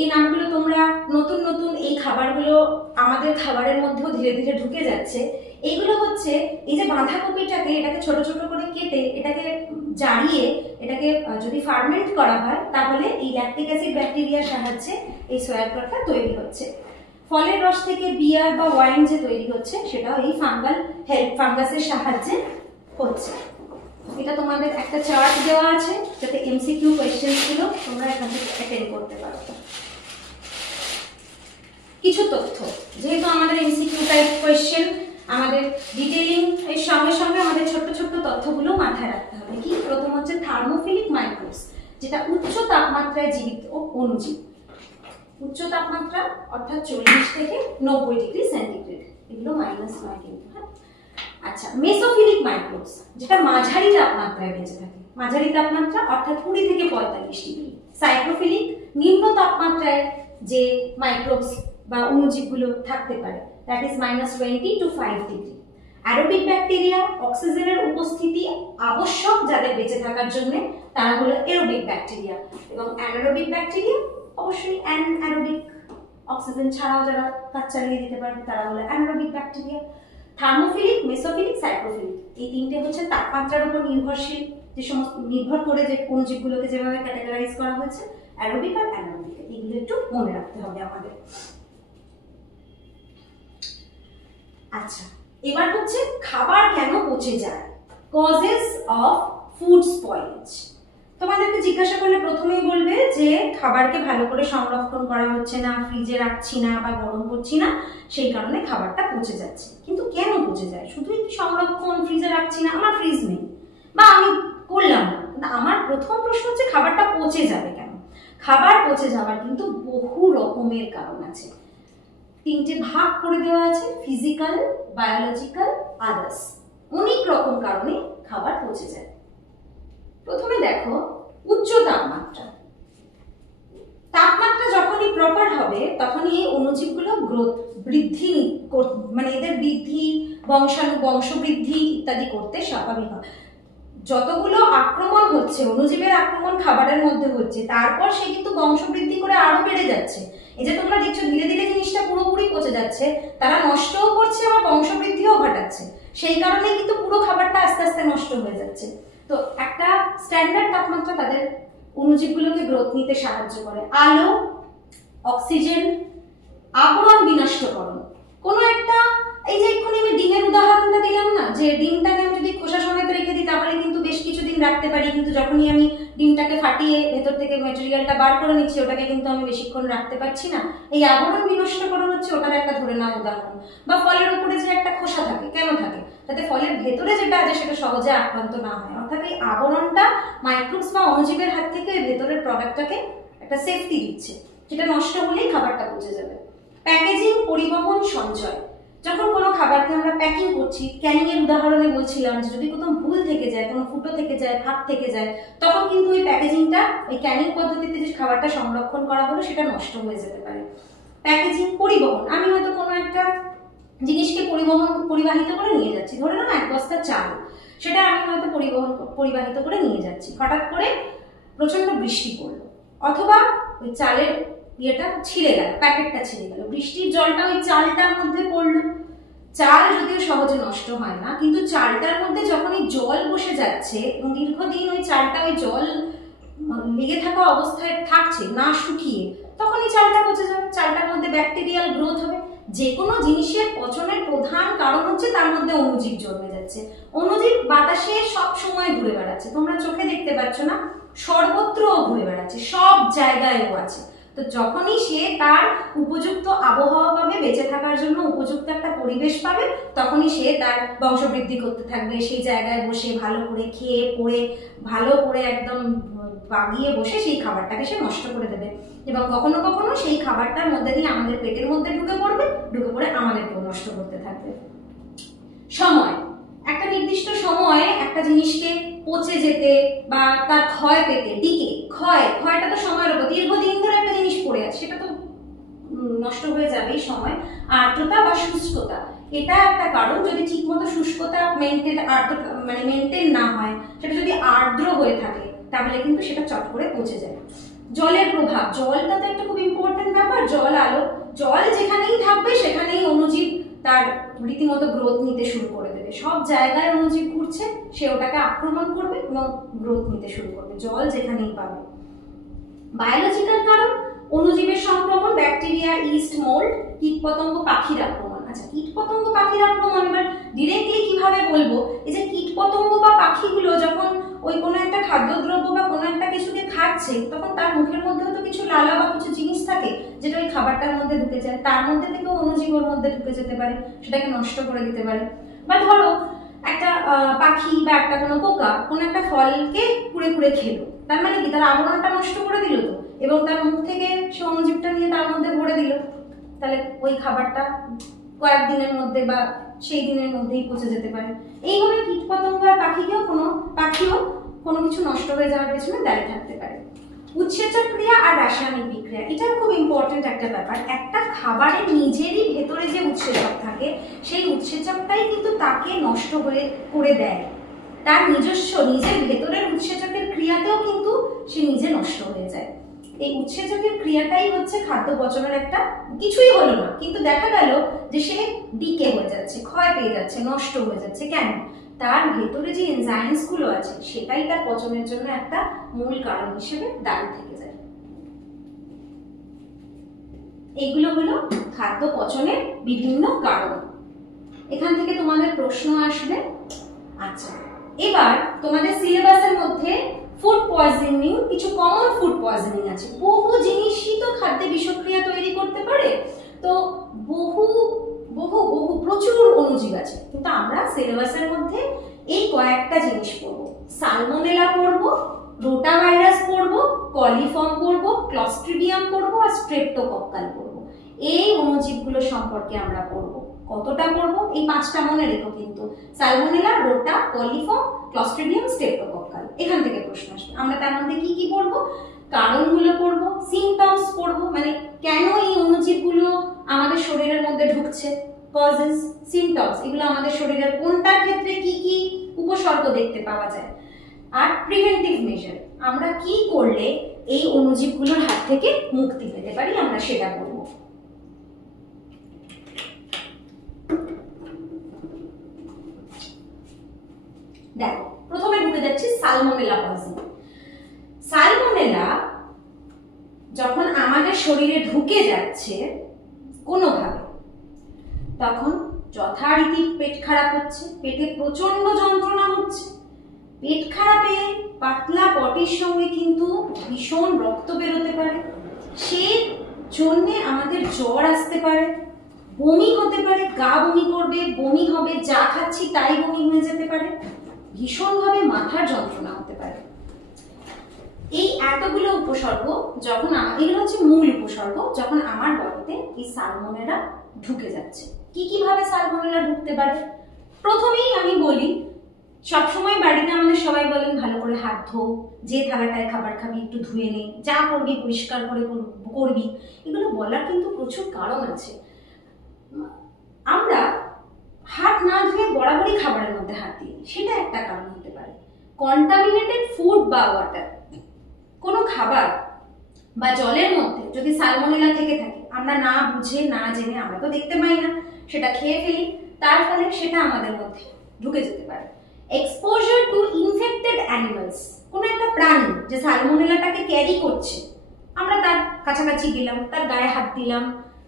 এই নামগুলো তোমরা নতুন নতুন এই খাবারগুলো আমাদের খাবারের মধ্যেও ধীরে ধীরে ঢুকে যাচ্ছে। এইগুলো হচ্ছে এই যে বাঁধাকপিটাকে, এটাকে ছোট ছোট করে কেটে এটাকে জারিয়ে এটাকে যদি ফার্মেন্ট করা হয় তাহলে এই ল্যাকটিক অ্যাসিড ব্যাকটেরিয়ার সাহায্যে এই সয়াগ্রটটা তৈরি হচ্ছে। ফলের রস থেকে বিয়ার বা ওয়াইন যে তৈরি হচ্ছে সেটাও এই ফাঙ্গাসের সাহায্যে হচ্ছে। এটা তোমাদের একটা চার্ট দেওয়া আছে যাতে এমসিকিউ কোয়েশ্চেন ছিল, তোমরা এখান থেকে অ্যাটেন্ড করতে পারো। কিছু তথ্য, যেহেতু আমাদের এমসিকিউ টাইপ কোয়েশ্চেন, আমাদের ডিটেইলিং এর সঙ্গে সঙ্গে আমাদের ছোট্ট ছোট্ট তথ্যগুলো মাথায় রাখতে হবে। কি? প্রথম হচ্ছে থার্মোফিলিক মাইক্রোবস, যেটা উচ্চ তাপমাত্রায় জীবিত অণুজীব। উচ্চ তাপমাত্রা অর্থাৎ 40 থেকে 90 ডিগ্রি সেন্টিগ্রেড, এগুলো -9 কিন্তু। হ্যাঁ, আচ্ছা, মেসোফিলিক মাইক্রোবস, যেটা মাঝারি তাপমাত্রায় বেঁচে থাকে। মাঝারি তাপমাত্রা অর্থাৎ 20 থেকে 45 ডিগ্রি। সাইক্রোফিলিক, নিম্ন তাপমাত্রায় যে মাইক্রোবস বা অণুজীবগুলো থাকতে পারে, that is -20 to 5 degree. Aerobic bacteria, অক্সিজেনের উপস্থিতি আবশ্যক যাদের বেঁচে থাকার জন্য, তারা হলো এরোবিক ব্যাকটেরিয়া। এবং অ্যানারোবিক ব্যাকটেরিয়া অবশ্যই অ্যানারোবিক, অক্সিজেন ছাড়াও যারা কাজ চালিয়ে দিতে পারবে তারা হলো অ্যানারোবিক ব্যাকটেরিয়া। থার্মোফিলিক, মেসোফিলিক, সাইক্রোফিলিক, এই তিনটে হচ্ছে তাপমাত্রার উপর নির্ভরশীল, যে সমস্ত নির্ভর করে যে অণুজীবগুলোকে যেভাবে ক্যাটাগরাইজ করা হয়েছে, অ্যারোবিক আর অ্যানারোবিক, এগুলো একটু মনে রাখতে হবে আমাদের। আচ্ছা, এবার হচ্ছে খাবার কেন পচে যায়, কজেস অফ ফুড স্পয়েলেজ। তোমাদেরকে জিজ্ঞাসা করলে প্রথমেই বলবে যে খাবারকে ভালো করে সংরক্ষণ করা হচ্ছে না, ফ্রিজে রাখছি না বা গরম করছি না, সেই কারণে খাবারটা পচে যাচ্ছে। কিন্তু কেন পচে যায়? শুধুই সংরক্ষণ, ফ্রিজে রাখছি না, আমার ফ্রিজ নেই বা আমি করলাম না, আমার প্রথম প্রশ্ন হচ্ছে খাবারটা পচে যাবে কেন? খাবার পচে যাওয়ার কিন্তু বহু রকমের কারণ আছে। তিনটে ভাগ করে দেওয়া আছে, ফিজিক্যাল, বায়োলজিক্যাল, আদার্স। অনেক রকম কারণে খাবার পচে যায়। প্রথমে দেখো উচ্চ তাপমাত্রা। তাপমাত্রা যখনই প্রপার হবে তখনই এই অণুজীবগুলো গ্রোথ, বৃদ্ধি, মানে এদের বৃদ্ধি, বংশবৃদ্ধি ইত্যাদি করতে স্বাভাবিক হয়। যতগুলো আক্রমণ হচ্ছে, অণুজীবের আক্রমণ খাবারের মধ্যে হচ্ছে, তারপর সে কিন্তু বংশবৃদ্ধি করে আরো বেড়ে যাচ্ছে। এই যে তোমরা দেখছো ধীরে ধীরে জিনিসটা পুরোপুরি পচে যাচ্ছে, তারা নষ্টও করছে আবার বংশবৃদ্ধিও ঘটাচ্ছে, সেই কারণে কিন্তু পুরো খাবারটা আস্তে আস্তে নষ্ট হয়ে যাচ্ছে। তো একটা স্ট্যান্ডার্ড তাপমাত্রা তাদের অণুজীবগুলোকে গ্রোথ নিতে সাহায্য করে। আলো, অক্সিজেন, আবরণ বিনষ্টকরণ। কোনো একটা, এই যে এক্ষুনি আমি ডিমের উদাহরণটা দিলাম না, যে ডিমটাকে আমি যদি খোসা সমেত রেখে দিই তাহলে কিন্তু বেশ কিছুদিন রাখতে পারি, কিন্তু যখনই আমি ডিমটাকে ফাটিয়ে ভেতর থেকে ম্যাটেরিয়ালটা বার করে নিচ্ছি, ওটাকে কিন্তু আমি বেশিক্ষণ রাখতে পারছি না। এই আবরণ বিনষ্টকরণ হচ্ছে ওটার একটা ধরে নাও উদাহরণ। বা ফলের উপরে যে একটা খোসা থাকে, কেন থাকে? যাতে ফলের ভেতরে যেটা আছে সেটা সহজে আক্রান্ত না হয়। অর্থাৎ এই আবরণটা মাইক্রোবস বা অণুজীবের হাত থেকে ভেতরের প্রোডাক্টটাকে একটা সেফটি দিচ্ছে, যেটা নষ্ট হলেই খাবারটা পচে যাবে। প্যাকেজিং, পরিবহন, সঞ্চয়। যখন কোনো খাবারকে আমরা প্যাকিং করছি, ক্যানিং এর উদাহরণে বলছিলাম যে যদি কোথাও ভুল থেকে যায়, কোনো ফুটো থেকে যায়, ফাঁক থেকে যায়, তখন কিন্তু ওই প্যাকেজিংটা, ওই ক্যানিং পদ্ধতিতে যে খাবারটা সংরক্ষণ করা হলো সেটা নষ্ট হয়ে যেতে পারে। প্যাকেজিং, পরিবহন। আমি হয়তো কোনো একটা জিনিসকে পরিবাহিত করে নিয়ে যাচ্ছি, ধরে নাও 1 বস্তা চাল, সেটা আমি হয়তো পরিবাহিত করে নিয়ে যাচ্ছি, হঠাৎ করে প্রচন্ড বৃষ্টি পড়লো, অথবা ওই চালের ইয়েটা ছিঁড়ে গেল, প্যাকেটটা ছিঁড়ে গেল, বৃষ্টির জলটা ওই চালটার মধ্যে পড়লো। চাল যদিও সহজে নষ্ট হয় না, কিন্তু চালটার মধ্যে যখনই জল বসে যাচ্ছে এবং দীর্ঘদিন ওই চালটা ওই জল লেগে থাকা অবস্থায় থাকছে না শুকিয়ে, তখন এই চালটা পচে যাবে, চালটার মধ্যে ব্যাকটেরিয়াল গ্রোথ হবে। যে কোনো জিনিসের পচনের প্রধান কারণ হচ্ছে তার মধ্যে অণুজীব জন্মে যাচ্ছে। অণুজীব বাতাসে সব সময় ঘুরে বেড়াচ্ছে, তোমরা চোখে দেখতে পাচ্ছ না, সর্বত্র ঘুরে বেড়াচ্ছে, সব জায়গায়ও আছে। তো যখনই সে তার উপযুক্ত আবহাওয়া পাবে, বেঁচে থাকার জন্য উপযুক্ত একটা পরিবেশ পাবে, তখনই সে তার বংশবৃদ্ধি করতে থাকবে। সেই জায়গায় বসে ভালো করে খেয়ে পড়ে ভালো করে একদম বাগিয়ে বসে সেই খাবারটাকে সে নষ্ট করে দেবে, এবং কখনো কখনো সেই খাবারটার মধ্যে দিয়ে আমাদের পেটের মধ্যে ঢুকে পড়ে আমাদেরকেও নষ্ট করতে থাকবে। সময়, একটা নির্দিষ্ট সময়ে একটা জিনিসকে পচে যেতে বা তার ক্ষয় পেতে, ক্ষয়টা তো সময়ের উপর, দীর্ঘদিন ধরে একটা জিনিস পড়ে আছে সেটা তো নষ্ট হয়ে যাবেই সময়। আর্দ্রতা বা শুষ্কতা, এটা একটা কারণ। যদি ঠিকমতো শুষ্কতা মেনটেন না হয়, সেটা যদি আর্দ্র হয়ে থাকে তাহলে কিন্তু সেটা চট করে পচে যায়। জলের প্রভাব, জলটা তো একটা খুব ইম্পর্টেন্ট ব্যাপার। জল যেখানেই থাকবে সেখানেই অণুজীব তার রীতিমতো গ্রোথ নিতে শুরু করে দেবে। সব জায়গায় অণুজীব ঘুরছে, সে ওটাকে আক্রমণ করবে এবং গ্রোথ নিতে শুরু করবে, জল যেখানেই পাবে। বায়োলজিক্যাল কারণ, অণুজীবের সংক্রমণ, ব্যাকটেরিয়া, ইস্ট, মোল্ড, কীটপতঙ্গ, পাখির আক্রমণ। আচ্ছা, কীটপতঙ্গ, পাখির আক্রমণ এবার ডিরেক্টলি কিভাবে বলবো? এই যে কীটপতঙ্গ বা পাখিগুলো যখন ওই কোনো একটা খাদ্যদ্রব্য বা কোনো একটা কিছুকে খাচ্ছে, তখন তার মুখের মধ্যেও তো কিছু লালা বা কিছু জিনিস থাকে যেটা ওই খাবারটার মধ্যে ঢুকে যায়, তার মধ্যে থেকে অণুজীব ওর মধ্যে ঢুকে যেতে পারে, সেটাকে নষ্ট করে দিতে পারে। বা ধরো একটা পাখি বা একটা কোনো পোকা কোনো একটা ফলকে কুড়ে খেলো, তার মানে কি তার আবরণটা নষ্ট করে দিল তো, এবং তার মুখ থেকে সে অণুজীবটা নিয়ে তার মধ্যে ভরে দিল, তাহলে ওই খাবারটা কয়েকদিনের মধ্যে বা সেই দিনের মধ্যেই পচে যেতে পারে। এইভাবে কীটপতঙ্গ আর পাখিও কোনো কিছু নষ্ট হয়ে যাওয়ার পেছনে দায়ী থাকতে পারে। উৎসেচক ক্রিয়া আর রাসায়নিক বিক্রিয়া, এটা খুব ইম্পর্টেন্ট একটা ব্যাপার। একটা খাবারের নিজেরই ভেতরে যে উৎসেচক থাকে সেই উৎসেচকটাই কিন্তু তাকে নষ্ট করে দেয়। তার নিজের ভেতরের উৎসেচকের ক্রিয়াতেও কিন্তু সে নিজে নষ্ট হয়ে যায়। এই উৎসেচকের ক্রিয়াটাই হচ্ছে খাদ্য পচনের একটা, কিছুই হলো না কিন্তু দেখা গেল যে সে ডিকে হয়ে যাচ্ছে, ক্ষয় পেয়ে যাচ্ছে, নষ্ট হয়ে যাচ্ছে। কেন? তার ভেতরে যে এনজাইমস গুলো আছে সেটাই তার পচনের জন্য একটা মূল কারণ হিসেবে দাঁড়িয়ে থেকে যায়। এইগুলো হলো খাদ্য পচনের বিভিন্ন কারণ। এখান থেকে তোমাদের প্রশ্ন আসবে। আচ্ছা, এবার তোমাদের সিলেবাসের মধ্যে ফুড পয়জনিং, কিছু কমন ফুড পয়জনিং আছে। বহু জিনিসই তো খাদ্যে বিষক্রিয়া তৈরি করতে পারে, তো বহু বহু বহু প্রচুর অণুজীব আছে, কিন্তু আমরা সিলেবাসের মধ্যে এই কয়েকটা জিনিস পড়বো। সালমোনেলা পড়বো, রোটাভাইরাস পড়বো, কলিফর্ম পড়বো, ক্লস্ট্রিডিয়াম পড়বো আর স্ট্রেপ্টোকক্কাল পড়বো। এই অণুজীবগুলো সম্পর্কে আমরা পড়বো। কতটা পড়বো? এই 5টা মনে রেখো কিন্তু, salmonella, rota, coliform, Clostridium, streptococcal. এখান থেকে প্রশ্ন আসবে। আমরা তার মধ্যে কি কি পড়বো? কারণগুলো পড়বো, সিমটমস পড়বো, মানে কেন এই অণুজীবগুলো আমাদের শরীরের মধ্যে ঢুকছে, কজেস, সিমটমস, এগুলো আমাদের শরীরের কোনটার ক্ষেত্রে কি কি উপসর্গ দেখতে পাওয়া যায়, আর প্রিভেন্টিভ মেজার, আমরা কি করলে এই অণুজীবগুলোর হাত থেকে মুক্তি পেতে পারি, আমরা সেটা বলবো। দেখো, প্রথমে ঢুকে যাচ্ছি সালমোনেলা পয়জনিং। সালমোনেলা যখন আমাদের শরীরে ঢুকে যাচ্ছে কোনোভাবে, তখন যথারীতি পেট খারাপ হচ্ছে, পেটে প্রচন্ড যন্ত্রণা হচ্ছে। পেট খারাপে পাতলা পটির সঙ্গে কিন্তু ভীষণ রক্ত বেরোতে পারে, সেই জন্য আমাদের জ্বর আসতে পারে, বমি হতে পারে, গা বমি করবে, বমি হবে, যা খাচ্ছি তাই বমি হয়ে যেতে পারে, ভীষণভাবে মাথার যন্ত্রণা হতে পারে। এই এতগুলো উপসর্গ যখন এগুলো হচ্ছে মূল উপসর্গ যখন আমার বডিতে এই সালমোনেলা ঢুকে যাচ্ছে। কি কিভাবে সালমোনেলা ঢুকতে পারে? প্রথমেই আমি বলি, সবসময় বাড়িতে আমাদের সবাই বলেন ভালো করে হাত ধো, যে থালাটায় খাবার খাবি একটু ধুয়ে নে, যা করবি পরিষ্কার করে করবি। এগুলো বলার কিন্তু প্রচুর কারণ আছে। আমরা হাত না ধুয়ে বরাবরই খাবারের মধ্যে হাত দিই, সেটা একটা কারণ হতে পারে। কন্টামিনেটেড ফুড বা ওয়াটার, কোনো খাবার বা জলের মধ্যে যদি সালমোনেলা থেকে থাকে, আমরা না বুঝে না জেনে, আমরা তো দেখতে পাই না, সেটা খেয়ে ফেলি, তার ফলে সেটা আমাদের মধ্যে ঢুকে যেতে পারে। এক্সপোজার টু ইনফেক্টেড অ্যানিমালস, কোনো একটা প্রাণী যে সালমোনেলাটাকে ক্যারি করছে, আমরা তার কাছাকাছি গেলাম, তার গায়ে হাত দিলাম,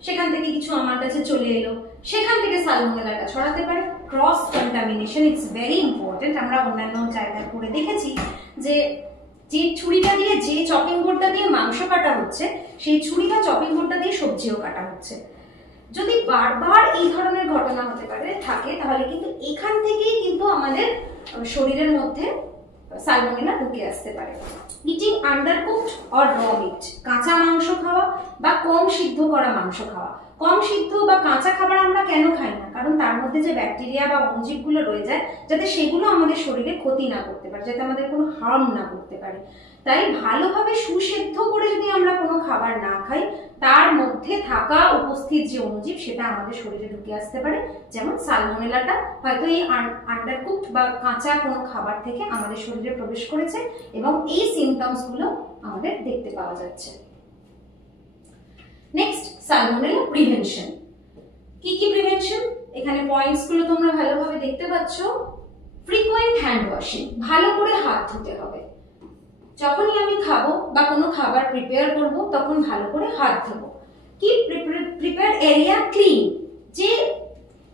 সেখান থেকে কিছু আমার কাছে চলে এলো, সেখান থেকে সালমোনেলাটা ছড়াতে পারে। Cross contamination, it's very important. আমরা অন্যান্য জায়গায় পড়ে দেখেছি যে ছুরিটা দিয়ে, যে চপিং বোর্ডটা দিয়ে মাংস কাটা হচ্ছে, সেই ছুরিটা চপিং বোর্ডটা দিয়ে সবজিও কাটা হচ্ছে। যদি বারবার এই ধরনের ঘটনা হতে পারে থাকে, তাহলে কিন্তু এখান থেকেই কিন্তু আমাদের শরীরের মধ্যে সালমোনেলা ঢুকে আসতে পারে। ইটিং আন্ডারকুকড অর র মিট, কাঁচা মাংস খাওয়া বা কম সিদ্ধ করা মাংস খাওয়া। কম সিদ্ধ বা কাঁচা খাবার আমরা কেন খাই না? কারণ তার মধ্যে যে ব্যাকটেরিয়া বা অণুজীবগুলো রয়ে যায়, যাতে সেগুলো আমাদের শরীরে ক্ষতি না করতে পারে, যাতে আমাদের কোনো হার্ম না করতে পারে। তাই ভালোভাবে সুসেদ্ধ করে যদি আমরা কোনো খাবার না খাই, তার মধ্যে থাকা উপস্থিত যে অণুজীব সেটা আমাদের শরীরে ঢুকে আসতে পারে। যেমন সালমোনেলাটা হয়তো এই আন্ডারকুকড বা কাঁচা কোনো খাবার থেকে আমাদের শরীরে প্রবেশ করেছে এবং এই সিমটমস গুলো আমাদের দেখতে পাওয়া যাচ্ছে। Next, salmonella prevention. কি কি প্রিভেনশন? এখানে পয়েন্টস গুলো তোমরা ভালোভাবে দেখতে পাচ্ছ। ফ্রিকোয়েন্ট হ্যান্ড ওয়াশিং, ভালো করে হাত ধুতে হবে। যখনই আমি খাবো বা কোনো খাবার প্রিপেয়ার করব, তখন ভালো করে হাত ধোবো। কি প্রিপেয়ার এরিয়া ক্লিন, যে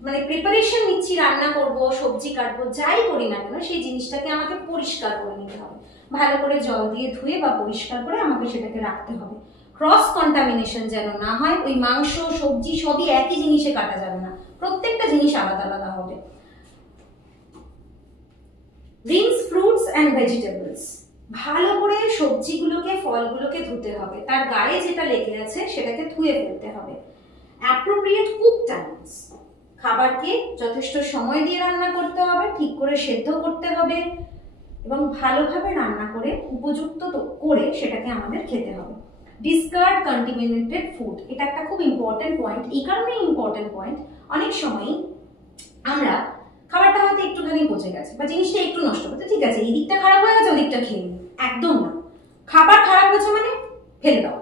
মানে প্রিপারেশন নিচ্ছি, রান্না করব, সবজি কাটবো, যাই করি না কেন, সেই জিনিসটাকে আমাকে পরিষ্কার করে নিতে হবে। ভালো করে জল দিয়ে ধুয়ে বা পরিষ্কার করে আমাকে সেটাকে রাখতে হবে। ক্রস কন্টামিনেশন যেন না হয়, ওই মাংস সবজি সবই একই জিনিসে কাটা যাবে না, প্রত্যেকটা জিনিস আলাদা আলাদা হবে। রিন্স ফ্রুটস অ্যান্ড ভেজিটেবলস, ভালো করে সবজিগুলোকে, ফলগুলোকে ধুতে হবে, তার গায়ে যেটা লেগে আছে সেটাকে ধুয়ে ফেলতে হবে। অ্যাপ্রোপ্রিয়েট কুক টাইমস, খাবারকে যথেষ্ট সময় দিয়ে রান্না করতে হবে, ঠিক করে সেদ্ধ করতে হবে, এবং ভালোভাবে রান্না করে উপযুক্ত করে সেটাকে আমাদের খেতে হবে। ডিসকার্ড কন্টামিনেটেড ফুড, এটা একটা খুব ইম্পর্টেন্ট পয়েন্ট। এই কারণে ইম্পর্টেন্ট পয়েন্ট, অনেক সময় আমরা খাবারটা হয়তো একটুখানি পচে গেছে বা জিনিসটা একটু নষ্ট করতে, ঠিক আছে এই দিকটা খারাপ হয়ে গেছে ওই দিকটা খেয়ে নিই, একদম না। খাবার খারাপ হয়েছে মানে ফেলে দাও,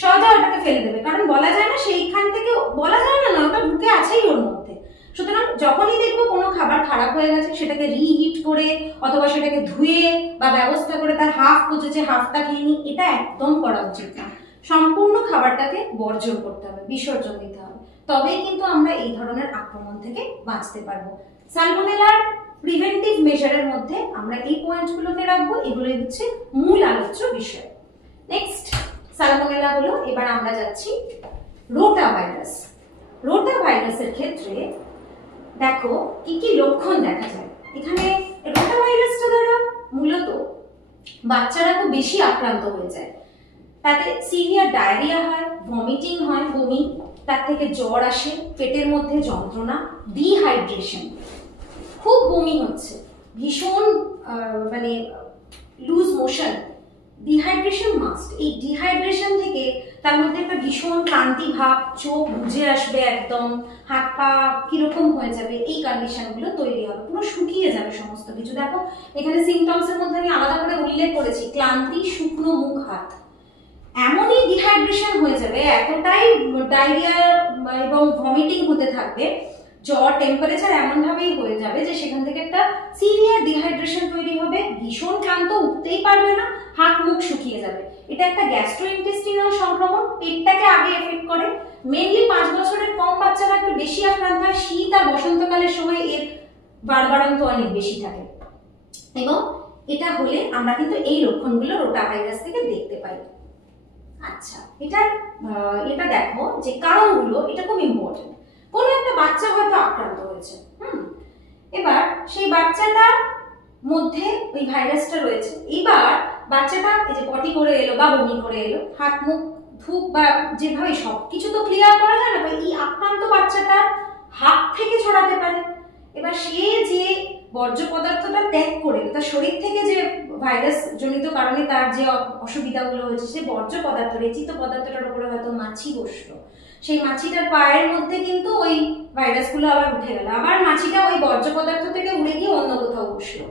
সোজা ওটাকে ফেলে দেবে, কারণ বলা যায় না সেইখান থেকে, বলা যায় না, ওটা ঢুকে আছেই ওর মধ্যে। সুতরাং যখনই দেখবো কোনো খাবার খারাপ হয়ে গেছে সেটাকে রিহিট করে অথবা সেটাকে ধুয়ে বা ব্যবস্থা করে তার হাফ পচেছে হাফটা খেয়ে নিই, এটা একদম করা উচিত না। সম্পূর্ণ খাবারটাকে বর্জন করতে হবে, বিসর্জন দিতে হবে, তবেই কিন্তু আমরা এই ধরনের আক্রমণ থেকে বাঁচতে পারবো। সালমোনেলার প্রিভেন্টিভ মেজারের মধ্যে আমরা এই পয়েন্টগুলোকে রাখবো, এগুলোই হচ্ছে মূল আলোচ্য বিষয়। নেক্সট সালমোনেলা হলো, এবার আমরা যাচ্ছি রোটা ভাইরাস। রোটা ভাইরাসের ক্ষেত্রে দেখো কি কি লক্ষণ দেখা যায়। এখানে রোটা ভাইরাসটা দ্বারা মূলত বাচ্চারা খুব বেশি আক্রান্ত হয়ে যায়, তাতে সিভিয়ার ডায়রিয়া হয়, ভমিটিং হয়, বমি, তার থেকে জ্বর আসে, পেটের মধ্যে যন্ত্রণা, ডিহাইড্রেশন, খুব বমি হচ্ছে, ভীষণ মানে লুজ মোশন, ডিহাইড্রেশন মাস্ট। এই ডিহাইড্রেশন থেকে তার মধ্যে একটা ভীষণ ক্লান্তি ভাব, চোখ বুজে আসবে, একদম হাত পা কিরকম হয়ে যাবে, এই কন্ডিশনগুলো তৈরি হবে, পুরো শুকিয়ে যাবে সমস্ত কিছু। দেখো এখানে সিমটমসের মধ্যে আমি আলাদা করে উল্লেখ করেছি, ক্লান্তি, শুকনো মুখ হাত, এমনই ডিহাইড্রেশন হয়ে যাবে, এতটাই ডায়রিয়া এবং ভমিটিং হতে থাকবে, জ্বর টেম্পারেচার এমন ভাবেই হয়ে যাবে যে সেখান থেকে একটা সিভিয়ার ডিহাইড্রেশন তৈরি হবে, ভীষণ ক্লান্ত, উঠতেই পারবে না, হাত মুখ শুকিয়ে যাবে। এটা একটা গ্যাস্ট্রোইন্টেস্টিনাল সংক্রমণ, পেটটাকে আগে এফেক্ট করে। মেইনলি 5 বছরের কম বাচ্চারা একটু বেশি আক্রান্ত হয়, শীত আর বসন্তকালের সময় এর বাড়বাড়ন্ত অনেক বেশি থাকে, এবং এটা হলে আমরা কিন্তু এই লক্ষণগুলো রোটা ভাইরাস থেকে দেখতে পাই। আচ্ছা, এটা দেখো যে কারণগুলো, এটা খুব ইম্পর্টেন্ট। কোনো একটা বাচ্চা হয়তো আক্রান্ত হয়েছে, এবার সেই বাচ্চাটার মধ্যে ওই ভাইরাসটা রয়েছে, এবার বাচ্চাটা এই যে পটি করে এলো বা বমি করে এলো, হাত মুখ ধুক বা যেভাবে সবকিছু তো ক্লিয়ার করা যায় না, এই আক্রান্ত বাচ্চাটার হাত থেকে ছড়াতে পারে। এবার সে যে বর্জ্য পদার্থটা ত্যাগ করে তার শরীর থেকে যে ভাইরাস জনিত কারণে তার যে অসুবিধাগুলো হয়েছে, সে বর্জ্য পদার্থ, রেচিত পদার্থটার উপরে হয়তো মাছি বসলো, সেই মাছিটার পায়ের মধ্যে কিন্তু ওই ভাইরাসগুলো আবার উঠে গেল, আবার মাছিটা ওই বর্জ্য পদার্থ থেকে উড়ে গিয়ে অন্য কোথাও বসলো।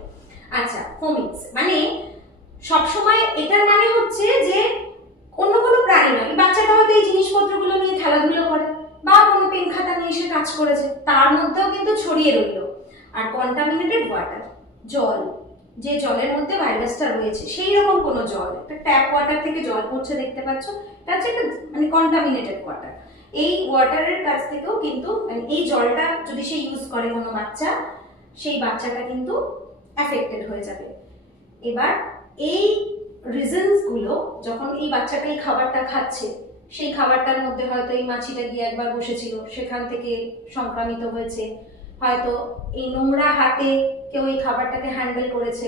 আচ্ছা, ফোমিক্স মানে সবসময় এটার মানে হচ্ছে যে অন্য কোনো প্রাণী নয়, বাচ্চাটা হয়তো এই জিনিসপত্রগুলো নিয়ে খেলাধুলো করে বা কোনো পেন খাতা নিয়ে এসে কাজ করেছে, তার মধ্যেও কিন্তু ছড়িয়ে রইল। আর কন্টামিনেটেড ওয়াটার, জল, যে জলের মধ্যে ভাইরাসটা রয়েছে সেই রকম কোনো জল, একটা ট্যাপ ওয়াটার থেকে জল পড়ছে দেখতে পাচ্ছ, এটা হচ্ছে একটা মানে কন্টামিনেটেড ওয়াটার। এই ওয়াটারের কাছ থেকেও কিন্তু মানে এই জলটা যদি সে ইউজ করে কোনো বাচ্চা, সেই বাচ্চাটা কিন্তু অ্যাফেক্টেড হয়ে যাবে। এবার এই রিজনস গুলো, যখন এই বাচ্চাটা এই খাবারটা খাচ্ছে, সেই খাবারটার মধ্যে হয়তো এই মাছিটা গিয়ে একবার বসেছিল, সেখান থেকে সংক্রামিত হয়েছে, হয়তো এই নোংরা হাতে কেউ এই খাবারটাকে হ্যান্ডেল করেছে,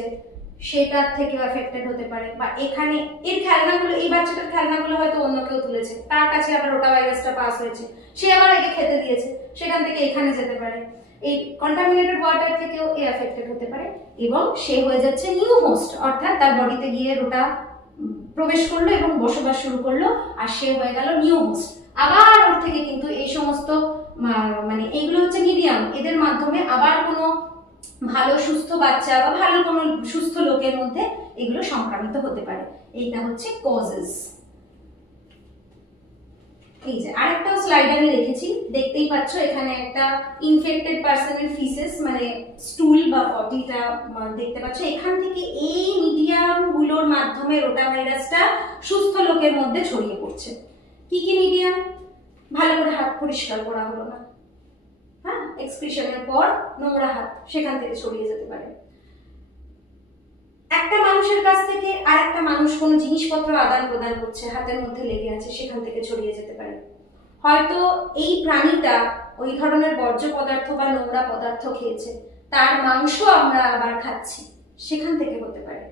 সেটার থেকে এফেক্টেড হতে পারে, বা এখানে এর খেলনাগুলো, এই বাচ্চাটার খেলনাগুলো হয়তো অন্য কেউ তুলেছে, তার কাছে আবার রোটা ভাইরাসটা পাস হয়েছে, সে আবার একে খেতে দিয়েছে, সেখান থেকে এখানে যেতে পারে। এই কন্টামিনেটেড ওয়াটার থেকেও এ এফেক্টেড হতে পারে, এবং সে হয়ে যাচ্ছে নিউ হোস্ট, অর্থাৎ তার বডিতে গিয়ে রোটা প্রবেশ করলো এবং বসবাস শুরু করলো, আর সে হয়ে গেল নিউ হোস্ট। আবার ওর থেকে কিন্তু এই সমস্ত মানে এইগুলো হচ্ছে মিডিয়াম, এদের মাধ্যমে আবার কোনো ভালো সুস্থ বাচ্চা বা ভালো কোনো সুস্থ লোকের মধ্যে এগুলো সংক্রামিত হতে পারে। এইটা হচ্ছে কজেস। এই যে আরেকটা স্লাইড আমি রেখেছি, দেখতেই পাচ্ছ এখানে একটা ইনফেক্টেড পার্সনের ফিসেস মানে স্টুল বা পটিটা দেখতে পাচ্ছ, এখান থেকে এই মিডিয়াম গুলোর মাধ্যমে রোটা ভাইরাসটা সুস্থ লোকের মধ্যে ছড়িয়ে পড়ছে। কি কি মিডিয়াম? ভালো করে হাত পরিষ্কার করা হলো না, হ্যাঁ, এক্সক্রিশনের পর নোংরা হাত, সেখান থেকে ছড়িয়ে যেতে পারে। একটা মানুষের কাছ থেকে আরেকটা মানুষ কোনো জিনিসপত্র আদান প্রদান করছে, হাতের মধ্যে লেগে আছে, সেখান থেকে ছড়িয়ে যেতে পারে। হয়তো এই প্রাণীটা ওই ধরনের বর্জ্য পদার্থ বা নোংরা পদার্থ খেয়েছে, তার মাংস আমরা আবার খাচ্ছি, সেখান থেকে হতে পারে।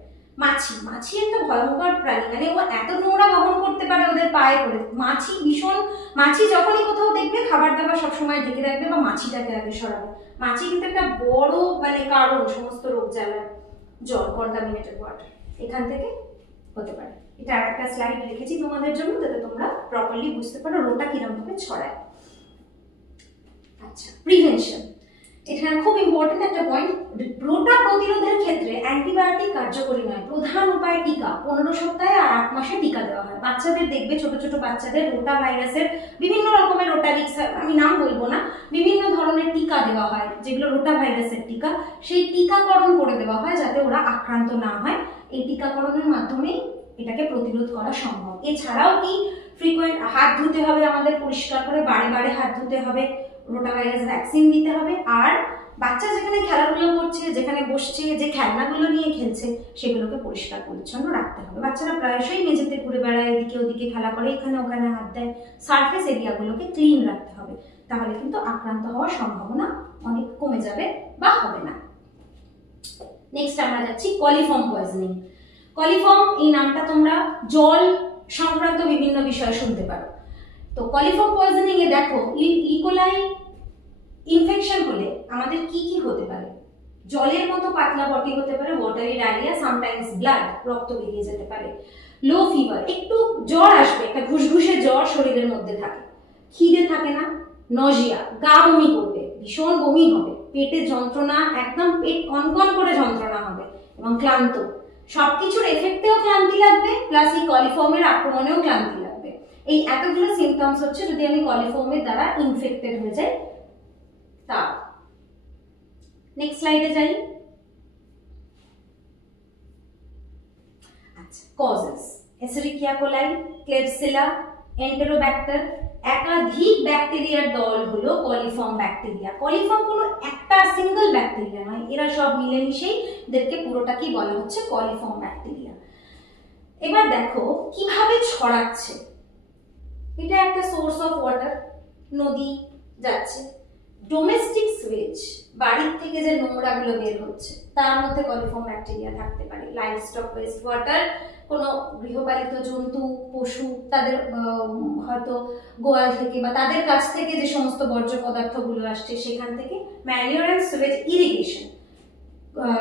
মাছি, মাছি একটা ভয়ঙ্কর প্রাণী, মানে ও এত নোংরা বহন করতে পারে ওদের পায়ে করে। মাছি ভীষণ, মাছি যখনই কোথাও দেখবে খাবার দাবার সবসময় ঢেকে রাখবে বা মাছিটাকে আগে সরাবে। মাছি কিন্তু একটা বড় মানে কারণ সমস্ত রোগ জ্বালার। জল, কন্টামিনেটেড ওয়াটার এখান থেকে হতে পারে। এটা আরেকটা স্লাইড রেখেছি তোমাদের জন্য, যাতে তোমরা প্রপারলি বুঝতে পারো রোটা কিরকম ভাবে ছড়ায়। আচ্ছা, প্রিভেনশন, এটা খুব ইম্পর্টেন্ট একটা পয়েন্ট। রোটা প্রতিরোধের ক্ষেত্রে অ্যান্টিবায়োটিক কার্যকরী নয়, প্রধান উপায় টিকা। 15 সপ্তাহে আর 8 মাসে টিকা দেওয়া হয়। বাচ্চাদের দেখবে, ছোট ছোট বাচ্চাদের রোটা ভাইরাসের বিভিন্ন রকমের রোটারিক্স, আমি নাম বলবো না, বিভিন্ন ধরনের টিকা দেওয়া হয়, যেগুলো রোটা ভাইরাসের টিকা। সেই টিকাকরণ করে দেওয়া হয় যাতে ওরা আক্রান্ত না হয়। এই টিকাকরণের মাধ্যমেই এটাকে প্রতিরোধ করা সম্ভব। এছাড়াও কি ফ্রিকোয়েন্ট হাত ধুতে হবে, আমাদের পরিষ্কার করে বারে বারে হাত ধুতে হবে, রোটা ভাইরাস ভ্যাকসিন দিতে হবে। আর বাচ্চা যেখানে খেলাধুলো করছে, যেখানে বসছে, যে খেলনাগুলো নিয়ে খেলছে, সেগুলোকে পরিষ্কার পরিচ্ছন্ন রাখতে হবে। বাচ্চারা প্রায়শই মেঝেতে ঘুরে বেড়ায়, এদিকে ওদিকে খেলা করে, এখানে ওখানে হাত দেয়। সারফেস এরিয়াগুলোকে ক্লিন রাখতে হবে, তাহলে কিন্তু আক্রান্ত হওয়ার সম্ভাবনা অনেক কমে যাবে বা হবে না। নেক্সট আমরা যাচ্ছি কলিফর্ম পয়জনিং। কলিফর্ম এই নামটা তোমরা জল সংক্রান্ত বিভিন্ন বিষয়ে শুনতে পারো। তো কলিফর্ম পয়জনিং এ দেখো, ইকোলাই ইনফেকশন হলে আমাদের কি কি হতে পারে? জলের মতো পাতলা বটি হতে পারে, ওয়াটারি ডায়রিয়া, সামটাইমস ব্লাড, রক্ত বেরিয়ে যেতে পারে। লো ফিভার, একটু জ্বর আসবে, একটা ঘুষঘুষে জ্বর শরীরের মধ্যে থাকে, খিদে থাকে না, নজিয়া, গা বমি করবে, ভীষণ বমি হবে, পেটে যন্ত্রণা, একদম পেট কনকন করে যন্ত্রণা হবে এবং ক্লান্ত। সবকিছুর এফেক্টেও ক্লান্তি লাগবে, প্লাস এই কলিফর্মের আক্রমণেও ক্লান্তি লাগবে। এই এতগুলো সিমটমস হচ্ছে যদি আমি কলিফর্মের দ্বারা ইনফেক্টেড হয়ে যাই তা। নেক্সট স্লাইডে যাই। আচ্ছা, কজেস, এসেরিকিয়া কোলাই, ক্লেবসিলা, এন্টেরোব্যাক্টার, একাধিক ব্যাকটেরিয়ার দল হলো কলিফর্ম ব্যাকটেরিয়া। কলিফর্ম কোনো একটা সিঙ্গেল ব্যাকটেরিয়া নয়, এরা সব মিলেমিশেই এদেরকে পুরোটাকেই বলা হচ্ছে কলিফর্ম ব্যাকটেরিয়া। এবার দেখো কিভাবে ছড়াচ্ছে। এটা একটা সোর্স অফ ওয়াটার, নদী যাচ্ছে, ডোমেস্টিক সুয়েজ, বাড়ির থেকে যে নোংরাগুলো বের হচ্ছে তার মধ্যে কলিফর্ম ব্যাকটেরিয়া থাকতে পারে। লাইভস্টক ওয়েস্ট ওয়াটার, কোনো গৃহপালিত জন্তু, পশু, তাদের হয়তো গোয়াল থেকে বা তাদের কাছ থেকে যে সমস্ত বর্জ্য পদার্থগুলো আসছে সেখান থেকে। ম্যানিওর অ্যান্ড সুয়েজ ইরিগেশন,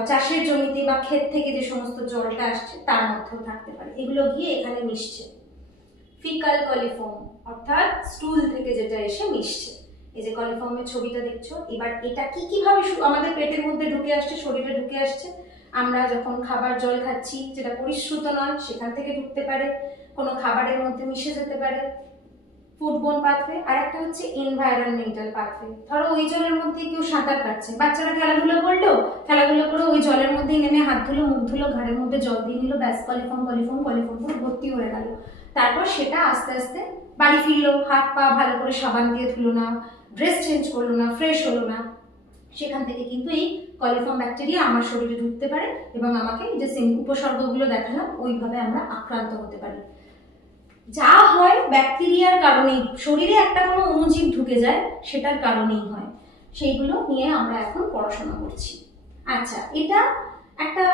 চাষের জমিতে বা ক্ষেত থেকে যে সমস্ত জলটা আসছে তার মধ্যেও থাকতে পারে, এগুলো গিয়ে এখানে মিশছে। ফিকাল কলিফর্ম, অর্থাৎ স্টুল থেকে যেটা এসে মিশছে। এই যে কলিফর্মের ছবিটা দেখছো, এবার এটা কি কিভাবে আমাদের পেটের মধ্যে ঢুকে আসছে, শরীরে ঢুকে আসছে? আমরা যখন খাবার জল খাচ্ছি যেটা পরিশ্রুত নয় সেখান থেকে ঢুকতে পারে, কোনো খাবারের মধ্যে মিশে যেতে পারে, ফুডবোন পাথওয়ে। আর একটা হচ্ছে এনভায়রনমেন্টাল পাথওয়ে। ধরো ওই জলের মধ্যে কেউ সাঁতার কাটছে, বাচ্চারা খেলাধুলো করলো, খেলাধুলো করে ওই জলের মধ্যেই নেমে হাত ধুলো, মুখ ধুলো, ঘাড়ের মধ্যে জল দিয়ে নিল, ব্যাস কলিফর্ম কলিফর্ম কলিফর্ম পুরো ভর্তি হয়ে গেল। তারপর সেটা আস্তে আস্তে বাড়ি ফিরলো, হাত পা ভালো করে সাবান দিয়ে ধুলো না, ড্রেস চেঞ্জ করলো না, ফ্রেশ হলো না, সেখান থেকে কিন্তু এই কলিফর্ম ব্যাকটেরিয়া আমার শরীরে ঢুকতে পারে এবং আমাকে যে উপসর্গগুলো দেখালাম ওইভাবে আমরা আক্রান্ত হতে পারি। যা হয় ব্যাকটেরিয়ার কারণেই, শরীরে একটা কোনো অণুজীব ঢুকে যায় সেটার কারণেই হয়, সেইগুলো নিয়ে আমরা এখন পড়াশোনা করছি। আচ্ছা, এটা একটা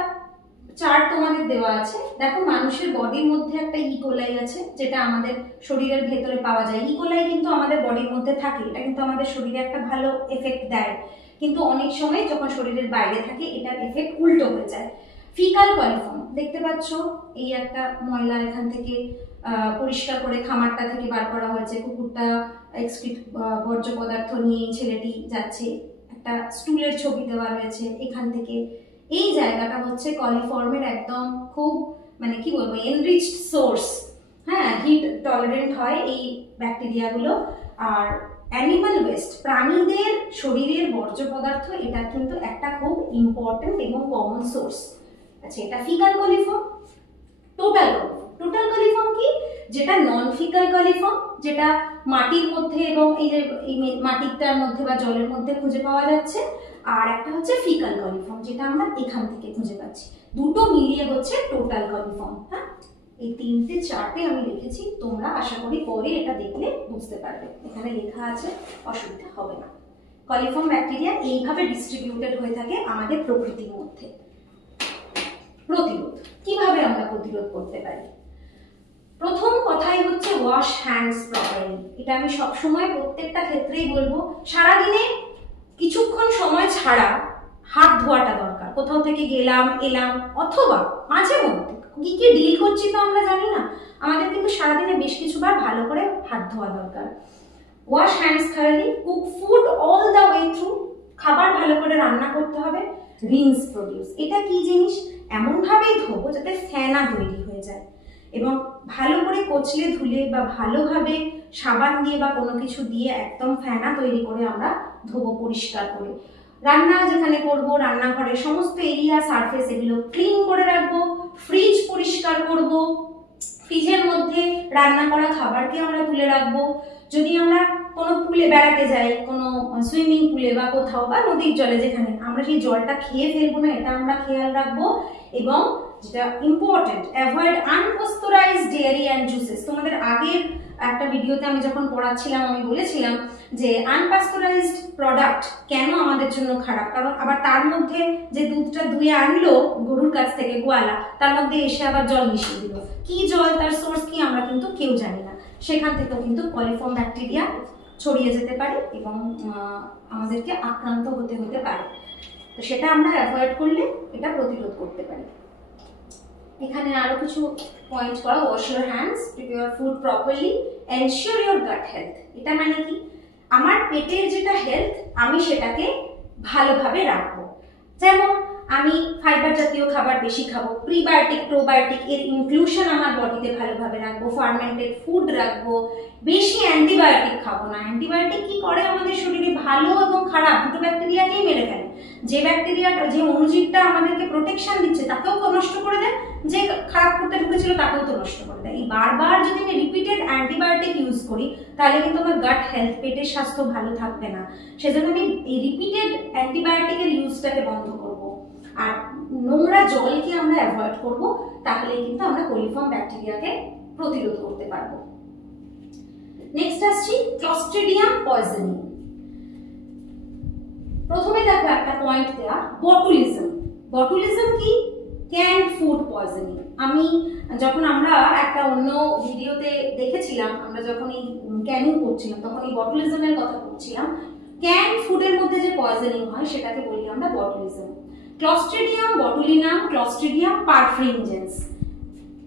চার্ট তোমাদের দেওয়া আছে। দেখো, মানুষের বডির মধ্যে একটা ইকোলাই আছে, যেটা আমাদের শরীরের ভেতরে পাওয়া যায়। ইকোলাই কিন্তু আমাদের বডির মধ্যে থাকে, এটা কিন্তু আমাদের শরীরে একটা ভালো এফেক্ট দেয়, কিন্তু অনেক সময় যখন শরীরের বাইরে থাকে এটার এফেক্ট উল্টো হয়ে যায়। ফিকাল কলিফর্ম দেখতে পাচ্ছ, এই একটা ময়লা এখান থেকে পরিষ্কার করে খামারটা থেকে বার করা হয়েছে, কুকুরটা এক্সক্রিট বর্জ্য পদার্থ নিয়ে ছেলেটি যাচ্ছে, একটা স্টুলের ছবি দেওয়া রয়েছে এখান থেকে। এই জায়গাটা হচ্ছে কলিফর্মের একদম খুব মানে কি বলবো এনরিচড সোর্স। হ্যাঁ, হিট টলারেন্ট হয় এই ব্যাকটেরিয়াগুলো। আর অ্যানিমাল ওয়েস্ট, প্রাণীদের শরীরের বর্জ্য পদার্থ, এটা কিন্তু একটা খুব ইম্পর্টেন্ট এবং কমন সোর্স। আচ্ছা, এটা ফিকাল কলিফর্ম। টোটাল কলিফর্ম কি? যেটা নন ফিকাল কলিফর্ম, যেটা মাটির মধ্যে এবং এই যে মাটিটার মধ্যে বা জলের মধ্যে খুঁজে পাওয়া যাচ্ছে। আর একটা হচ্ছে ফিকাল কলিফর্ম, যেটা আমরা এখান থেকে খুঁজে পাচ্ছি। দুটো মিলিয়ে হচ্ছে টোটাল কলিফর্ম। হ্যাঁ, এই তিনটে চার্টে আমি লিখেছি, তোমরা আশা করি পরে এটা দেখলে বুঝতে পারবে, এখানে লেখা আছে, অসুবিধা হবে না। কলিফর্ম ব্যাকটেরিয়া এইভাবে ডিস্ট্রিবিউটেড হয়ে থাকে আমাদের প্রকৃতির মধ্যে। প্রতিরোধ, কিভাবে আমরা প্রতিরোধ করতে পারি? প্রথম কথাই হচ্ছে ওয়াশ হ্যান্ডস প্রপারলি। এটা আমি সবসময় প্রত্যেকটা ক্ষেত্রেই বলবো। সারাদিনে কিছুক্ষণ সময় ছাড়া হাত ধোয়াটা দরকার, কোথাও থেকে গেলাম এলাম, অথবা মাঝে মধ্যে কি কি ডিল করছি তো আমরা জানি না, আমাদের কিন্তু সারাদিনে বেশ কিছুবার ভালো করে হাত ধোয়া দরকার। Wash hands thoroughly, cook food all the way through, খাবার ভালো করে রান্না করতে হবে। রিন্স প্রডিউস, এটা কি জিনিস, এমন ভাবেই ধোবো যাতে ফেনা তৈরি হয়ে যায়, এবং ভালো করে কচলে ধুলে বা ভালোভাবে সাবান দিয়ে বা কোনো কিছু দিয়ে একদম ফেনা তৈরি করে আমরা ধোবো পরিষ্কার করে। রান্না যেখানে করব, রান্নাঘরের সমস্ত এরিয়া সারফেস এগুলো ক্লিন করে রাখবো। ফ্রিজ পরিষ্কার করব, ফ্রিজের মধ্যে রান্না করা খাবারকে আমরা তুলে রাখবো। যদি আমরা কোনো পুলে বেড়াতে যাই, কোনো সুইমিং পুলে বা কোথাও বা নদীর জলে, যেখানে আমরা সেই জলটা খেয়ে ফেলবো না, এটা আমরা খেয়াল রাখবো। এবং যেটা important, avoid unpasteurised dairy and juices. তোমাদের আগের একটা ভিডিওতে আমি যখন পড়াচ্ছিলাম আমি বলেছিলাম যে আনপাস্তুরাইজড প্রোডাক্ট কেন আমাদের জন্য খারাপ, কারণ আবার তার মধ্যে যে দুধটা দুয়ে আনলো গরুর কাছ থেকে গোয়ালা, তার মধ্যে এসে আবার জল মিশিয়ে দিল। কি জল, তার সোর্স কি আমরা কিন্তু কেউ জানি না, সেখান থেকেও কিন্তু কলিফর্ম ব্যাকটেরিয়া ছড়িয়ে যেতে পারে এবং আমাদেরকে আক্রান্ত হতে পারে। তো সেটা আমরা অ্যাভয়েড করলে এটা প্রতিরোধ করতে পারি। এখানে আরো কিছু পয়েন্ট করা, wash your hands, prepare food properly, ensure your gut health. এটা মানে কি, আমার পেটের যেটা হেলথ আমি সেটাকে ভালোভাবে রাখবো। যেমন আমি ফাইবার জাতীয় খাবার বেশি খাবো, প্রিবায়োটিক প্রোবায়োটিক এর ইনক্লুশন আমার বডিতে ভালোভাবে রাখবো, ফার্মেন্টেড ফুড রাখবো, বেশি অ্যান্টিবায়োটিক খাবো না। অ্যান্টিবায়োটিক কি করে আমাদের শরীরে, ভালো এবং খারাপ দুটো ব্যাকটেরিয়াকেই মেরে ফেলে। যে ব্যাকটেরিয়াটা, যে অণুজীবটা আমাদেরকে প্রোটেকশন দিচ্ছে তাকেও তো নষ্ট করে দেয়, যে খারাপ করতে ঢুকেছিল তাকেও তো নষ্ট করে দেয়। এই বারবার যদি আমি রিপিটেড অ্যান্টিবায়োটিক ইউজ করি তাহলে কিন্তু আমার গাট হেলথ, পেটের স্বাস্থ্য ভালো থাকবে না। সেজন্য আমি এই রিপিটেড অ্যান্টিবায়োটিকের ইউজটাকে বন্ধ করব। আর নোংরা জলকে আমরা অ্যাভয়েড করব, তাহলে কিন্তু আমরা কোলিফর্ম ব্যাকটেরিয়াকে প্রতিরোধ করতে পারবো। নেক্সট আসছি ক্লস্ট্রিডিয়াম পয়জনিং। প্রথমে দেখো একটা পয়েন্ট দেয়া, বটুলিজম। বটুলিজম কি, ক্যান্ড ফুড পয়জনিং। আমি যখন আমরা একটা অন্য ভিডিওতে দেখেছিলাম, আমরা যখন এই ক্যানিং করছিলাম তখন এই বটুলিজমের কথা বলছিলাম। ক্যান্ড ফুডের মধ্যে যে পয়জনিং হয় সেটাকে বলি আমরা বটুলিজম। ক্লস্ট্রিডিয়াম বটুলিনাম, ক্লস্ট্রিডিয়াম পারফ্রিনজেন্স,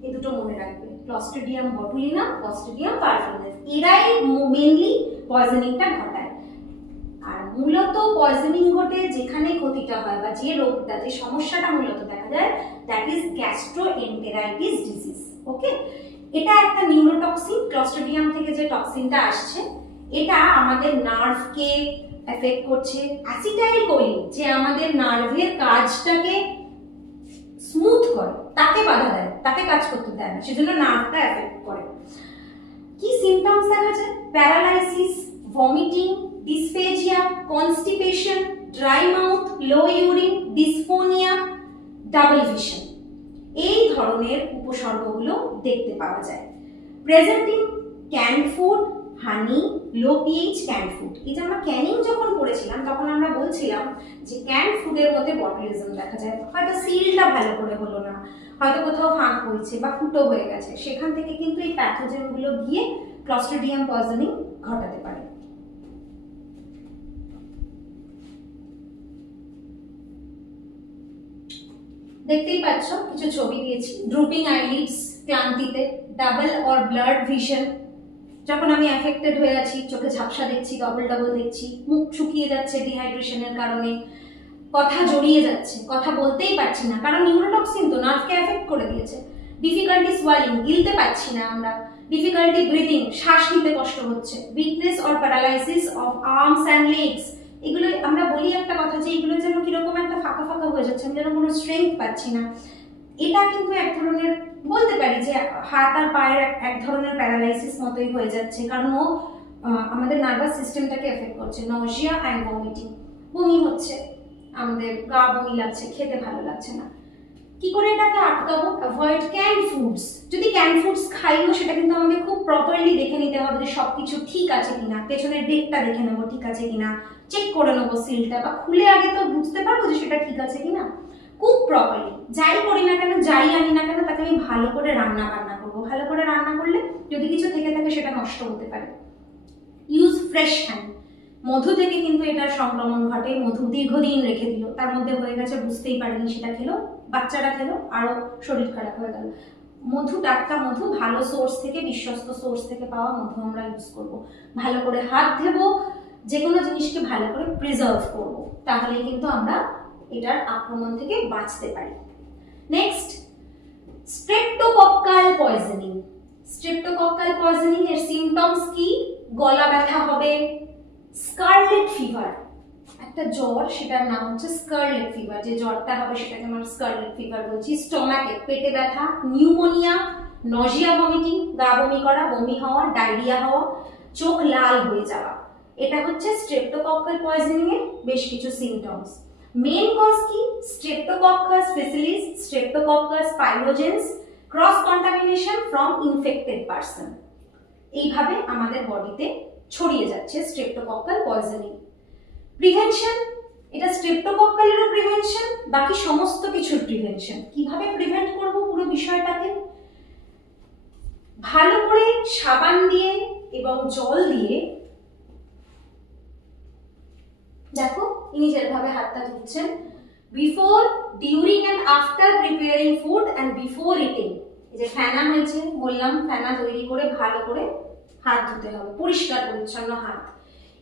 এই দুটো মনে রাখবে, ক্লস্ট্রিডিয়াম বটুলিনাম, ক্লস্ট্রিডিয়াম পারফ্রিনজেন্স, এরাই মেইনলি পয়জনিংটা ঘটায়। আর মূলত পয়জনিং ঘটে যেখানে ক্ষতিটা হয় বা যে রোগটা, যে সমস্যাটা মূলত দেখা যায়, দ্যাট ইজ গ্যাস্ট্রোএন্টেরাইটিস ডিজিজ। ওকে, এটা একটা নিউরোটক্সিন, ক্লস্ট্রিডিয়াম থেকে যে টক্সিনটা আসছে এটা আমাদের নার্ভকে এফেক্ট করছে। অ্যাসিটাইলকোলিন যে আমাদের নার্ভের কাজটাকে স্মুথ করে, তাকে বাধা দেয়, তাকে কাজ করতে দেয় না, সেজন্য নার্ভটা এফেক্ট করে। কি সিমটমস দেখা যায়, paralysis, vomiting, dysphagia, constipation, dry mouth, low urine, dysphonia, double vision, এই ধরনের উপসর্গগুলো দেখতে পাওয়া যায়। Presenting canned food, honey, low pH canned food. এই যে আমরা ক্যানিং যখন করেছিলাম তখন আমরা বলছিলাম যে ক্যান্ড ফুডের মধ্যে বটুলিজম দেখা যায়, হয়তো সিলটা ভালো করে হলো না, হয়তো কোথাও ফাঁক হয়েছে বা ফুটো হয়ে গেছে, সেখান থেকে কিন্তু এই প্যাথোজেনগুলো গিয়ে ক্লস্ট্রিডিয়াম পয়জনিং ঘটাতে পারে। দেখতেই পাচ্ছ কিছু ছবি দিয়েছি, drooping আইলিডস ক্লান্তিতে, double or blurred vision, যখন আমি অ্যাফেক্টেড হয়ে আছি, চোখে ঝাপসা দেখছি, ডবল দেখছি, মুখ শুকিয়ে যাচ্ছে ডিহাইড্রেশনের কারণে, কথা জড়িয়ে যাচ্ছে, কথা বলতেই পারছি না, কারণ নিউরোটক্সিন তো নার্ভকে এফেক্ট করে দিয়েছে। ডিফিকাল্টি সোয়ালিং, গিলতে পারছি না আমরা, ডিফিকাল্টি ব্রিদিং, শ্বাস নিতে কষ্ট হচ্ছে, weakness or paralysis of arms and legs. এগুলো আমরা বলি একটা কথা যে এগুলো যেন কিরকম একটা ফাঁকা ফাঁকা হয়ে যাচ্ছে, আমি যেন কোনো স্ট্রেংথ পাচ্ছি না। এটা কিন্তু এক ধরনের, বলতে পারি যে হাত আর পায়ের এক ধরনের প্যারালাইসিস মতোই হয়ে যাচ্ছে, কারণ ও আমাদের নার্ভাস সিস্টেমটাকে এফেক্ট করছে। নজিয়া অ্যান্ড ভমিটিং, বমি হচ্ছে, আমাদের গা বমি লাগছে, খেতে ভালো লাগছে না। কি করে এটাকে আটকাবো? Avoid ক্যান্ড foods. যদি ক্যান্ড ফুডস খাইও সেটা কিন্তু আমাদের খুব প্রপারলি দেখে নিতে হবে যে সবকিছু ঠিক আছে কিনা, পেছনের ডেটটা দেখে নেবো ঠিক আছে কিনা, চেক করে নেবো সিলটা, বা খুলে আগে তো বুঝতে পারবো যে সেটা ঠিক আছে কিনা। কুক প্রপারলি, যাই করি না কেন, যাই আনি না কেন, তাকে আমি ভালো করে রান্না বান্না করবো। ভালো করে রান্না করলে যদি কিছু থেকে থাকে সেটা নষ্ট হতে পারে। ইউজ ফ্রেশ হ্যান্ড, মধু থেকে কিন্তু এটার সংক্রমণ ঘটে। মধু দীর্ঘদিন রেখে দিল, তার মধ্যে হয়ে গেছে, বুঝতেই পারেনি, সেটা খেলো, বাচ্চারা খেলো, আরো শরীর খারাপ হয়ে গেল। মধু, টাটকা মধু, ভালো সোর্স থেকে, বিশ্বস্ত সোর্স থেকে পাওয়া মধু আমরা ইউজ করব। ভালো করে হাত ধোবো, যে কোনো জিনিসকে ভালো করে প্রিজার্ভ করব, তাহলে কিন্তু আমরা এটার আক্রমণ থেকে বাঁচতে পারি। Next, streptococcal poisoning. Streptococcal poisoning এর সিমটমস কি? গলা ব্যথা হবে, স্কারলেট ফিভার, একটা জ্বর, সেটার নাম হচ্ছে স্কারলেট ফিভার, যে জ্বরটা হবে সেটাকে আমরা স্কারলেট ফিভার বলছি। স্টমাকে, পেটে ব্যথা, নিউমোনিয়া, নজিয়া, ভমিটিং, গা বমি করা, বমি হওয়া, ডায়রিয়া হওয়া, চোখ লাল হয়ে যাওয়া, এটা হচ্ছে স্ট্রেপ্টোকক্কাল পয়জনিং এর বেশ কিছু সিমটমস। মেন কজ কি? Streptococcus faecalis, streptococcus pyogenes, cross contamination from infected person. এইভাবে আমাদের বডিতে ছড়িয়ে যাচ্ছে স্ট্রেপ্টোকক্কাল পয়জনিং। প্রিভেনশন, এটা স্ট্রেপ্টোকক্কালেরও প্রিভেনশন, বাকি সমস্ত কিছুর প্রিভেনশন। কিভাবে প্রিভেন্ট করব পুরো বিষয়টাকে? ভালো করে সাবান দিয়ে এবং জল দিয়ে, দেখো ইনি যেভাবে হাতটা ধুচ্ছেন, before, during and after preparing food and before eating. এই যে ফেনা হয়েছে বললাম, ফেনা তৈরি করে ভালো করে হাত ধুতে হবে, পরিষ্কার পরিচ্ছন্ন হাত।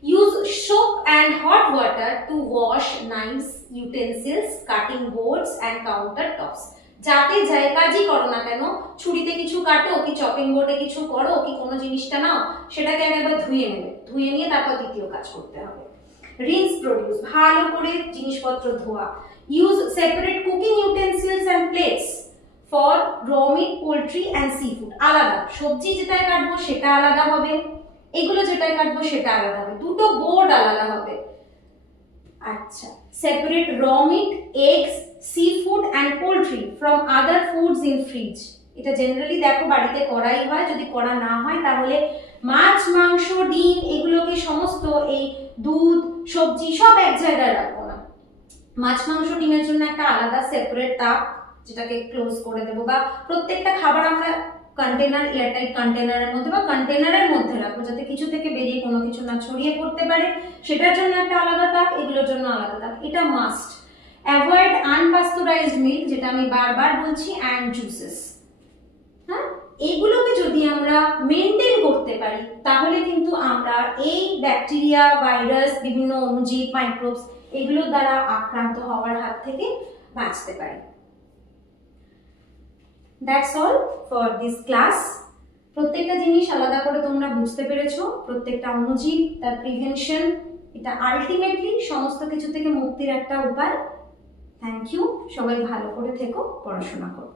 Use soap and hot water to wash knives, utensils, cutting boards and countertops. যাতে যাই কাজই করো না কেন, ছুরিতে কিছু কাটো কি চপিং বোর্ডে কিছু করো কি কোনো জিনিসটা নাও, সেটাকে একবার ধুয়ে নেবে, ধুয়ে নিয়ে তারপর দ্বিতীয় কাজ করতে হবে। রিন্স প্রডিউস, ভালো করে জিনিসপত্র ধোয়া। Use separate cooking utensils and plates for raw meat, poultry and seafood. আলাদা, সবজি যেটাই কাটবো সেটা আলাদা হবে, এগুলো যেটাই কাটবো সেটা আলাদা হবে, দুটো বোর্ড আলাদা হবে। আচ্ছা, separate raw meat, eggs, seafood and poultry from other foods in fridge. এটা জেনারেলি দেখো বাড়িতে করাই হয়, যদি করা না হয় তাহলে মাছ, মাংস, ডিম এগুলোকে সমস্ত এই দুধ, সবজি সব এক জায়গায় রাখবো না। মাছ, মাংস, ডিমের জন্য একটা আলাদা সেপারেট তাপ, যেটাকে ক্লোজ করে দেবো, বা প্রত্যেকটা খাবার আমরা কন্টেনার, এয়ারটাইট কন্টেনারের মধ্যে বা কন্টেনারের মধ্যে রাখবো, যাতে কিছু থেকে বেরিয়ে কোনো কিছু না ছড়িয়ে পড়তে পারে, সেটার জন্য একটা আলাদা তাক, এগুলোর জন্য আলাদা তাক, এটা মাস্ট। অ্যাভয়েড আনপাস্তুরাইজড মিল্ক, যেটা আমি বারবার বলছি, অ্যান্ড জুসেস। হ্যাঁ, এইগুলোকে যদি আমরা মেনটেন করতে পারি তাহলে কিন্তু আমরা এই ব্যাকটেরিয়া, ভাইরাস, বিভিন্ন অণুজীব, মাইক্রোবস এগুলোর দ্বারা আক্রান্ত হওয়ার হাত থেকে বাঁচতে পারি। That's all for this class. প্রত্যেকটা জিনিস আলাদা করে তোমরা বুঝতে পেরেছো, প্রত্যেকটা অণুজীব, তার প্রিভেনশন, এটা আলটিমেটলি সমস্ত কিছু থেকে মুক্তির একটা উপায়। থ্যাংক ইউ, সবাই ভালো করে থেকো, পড়াশোনা করো।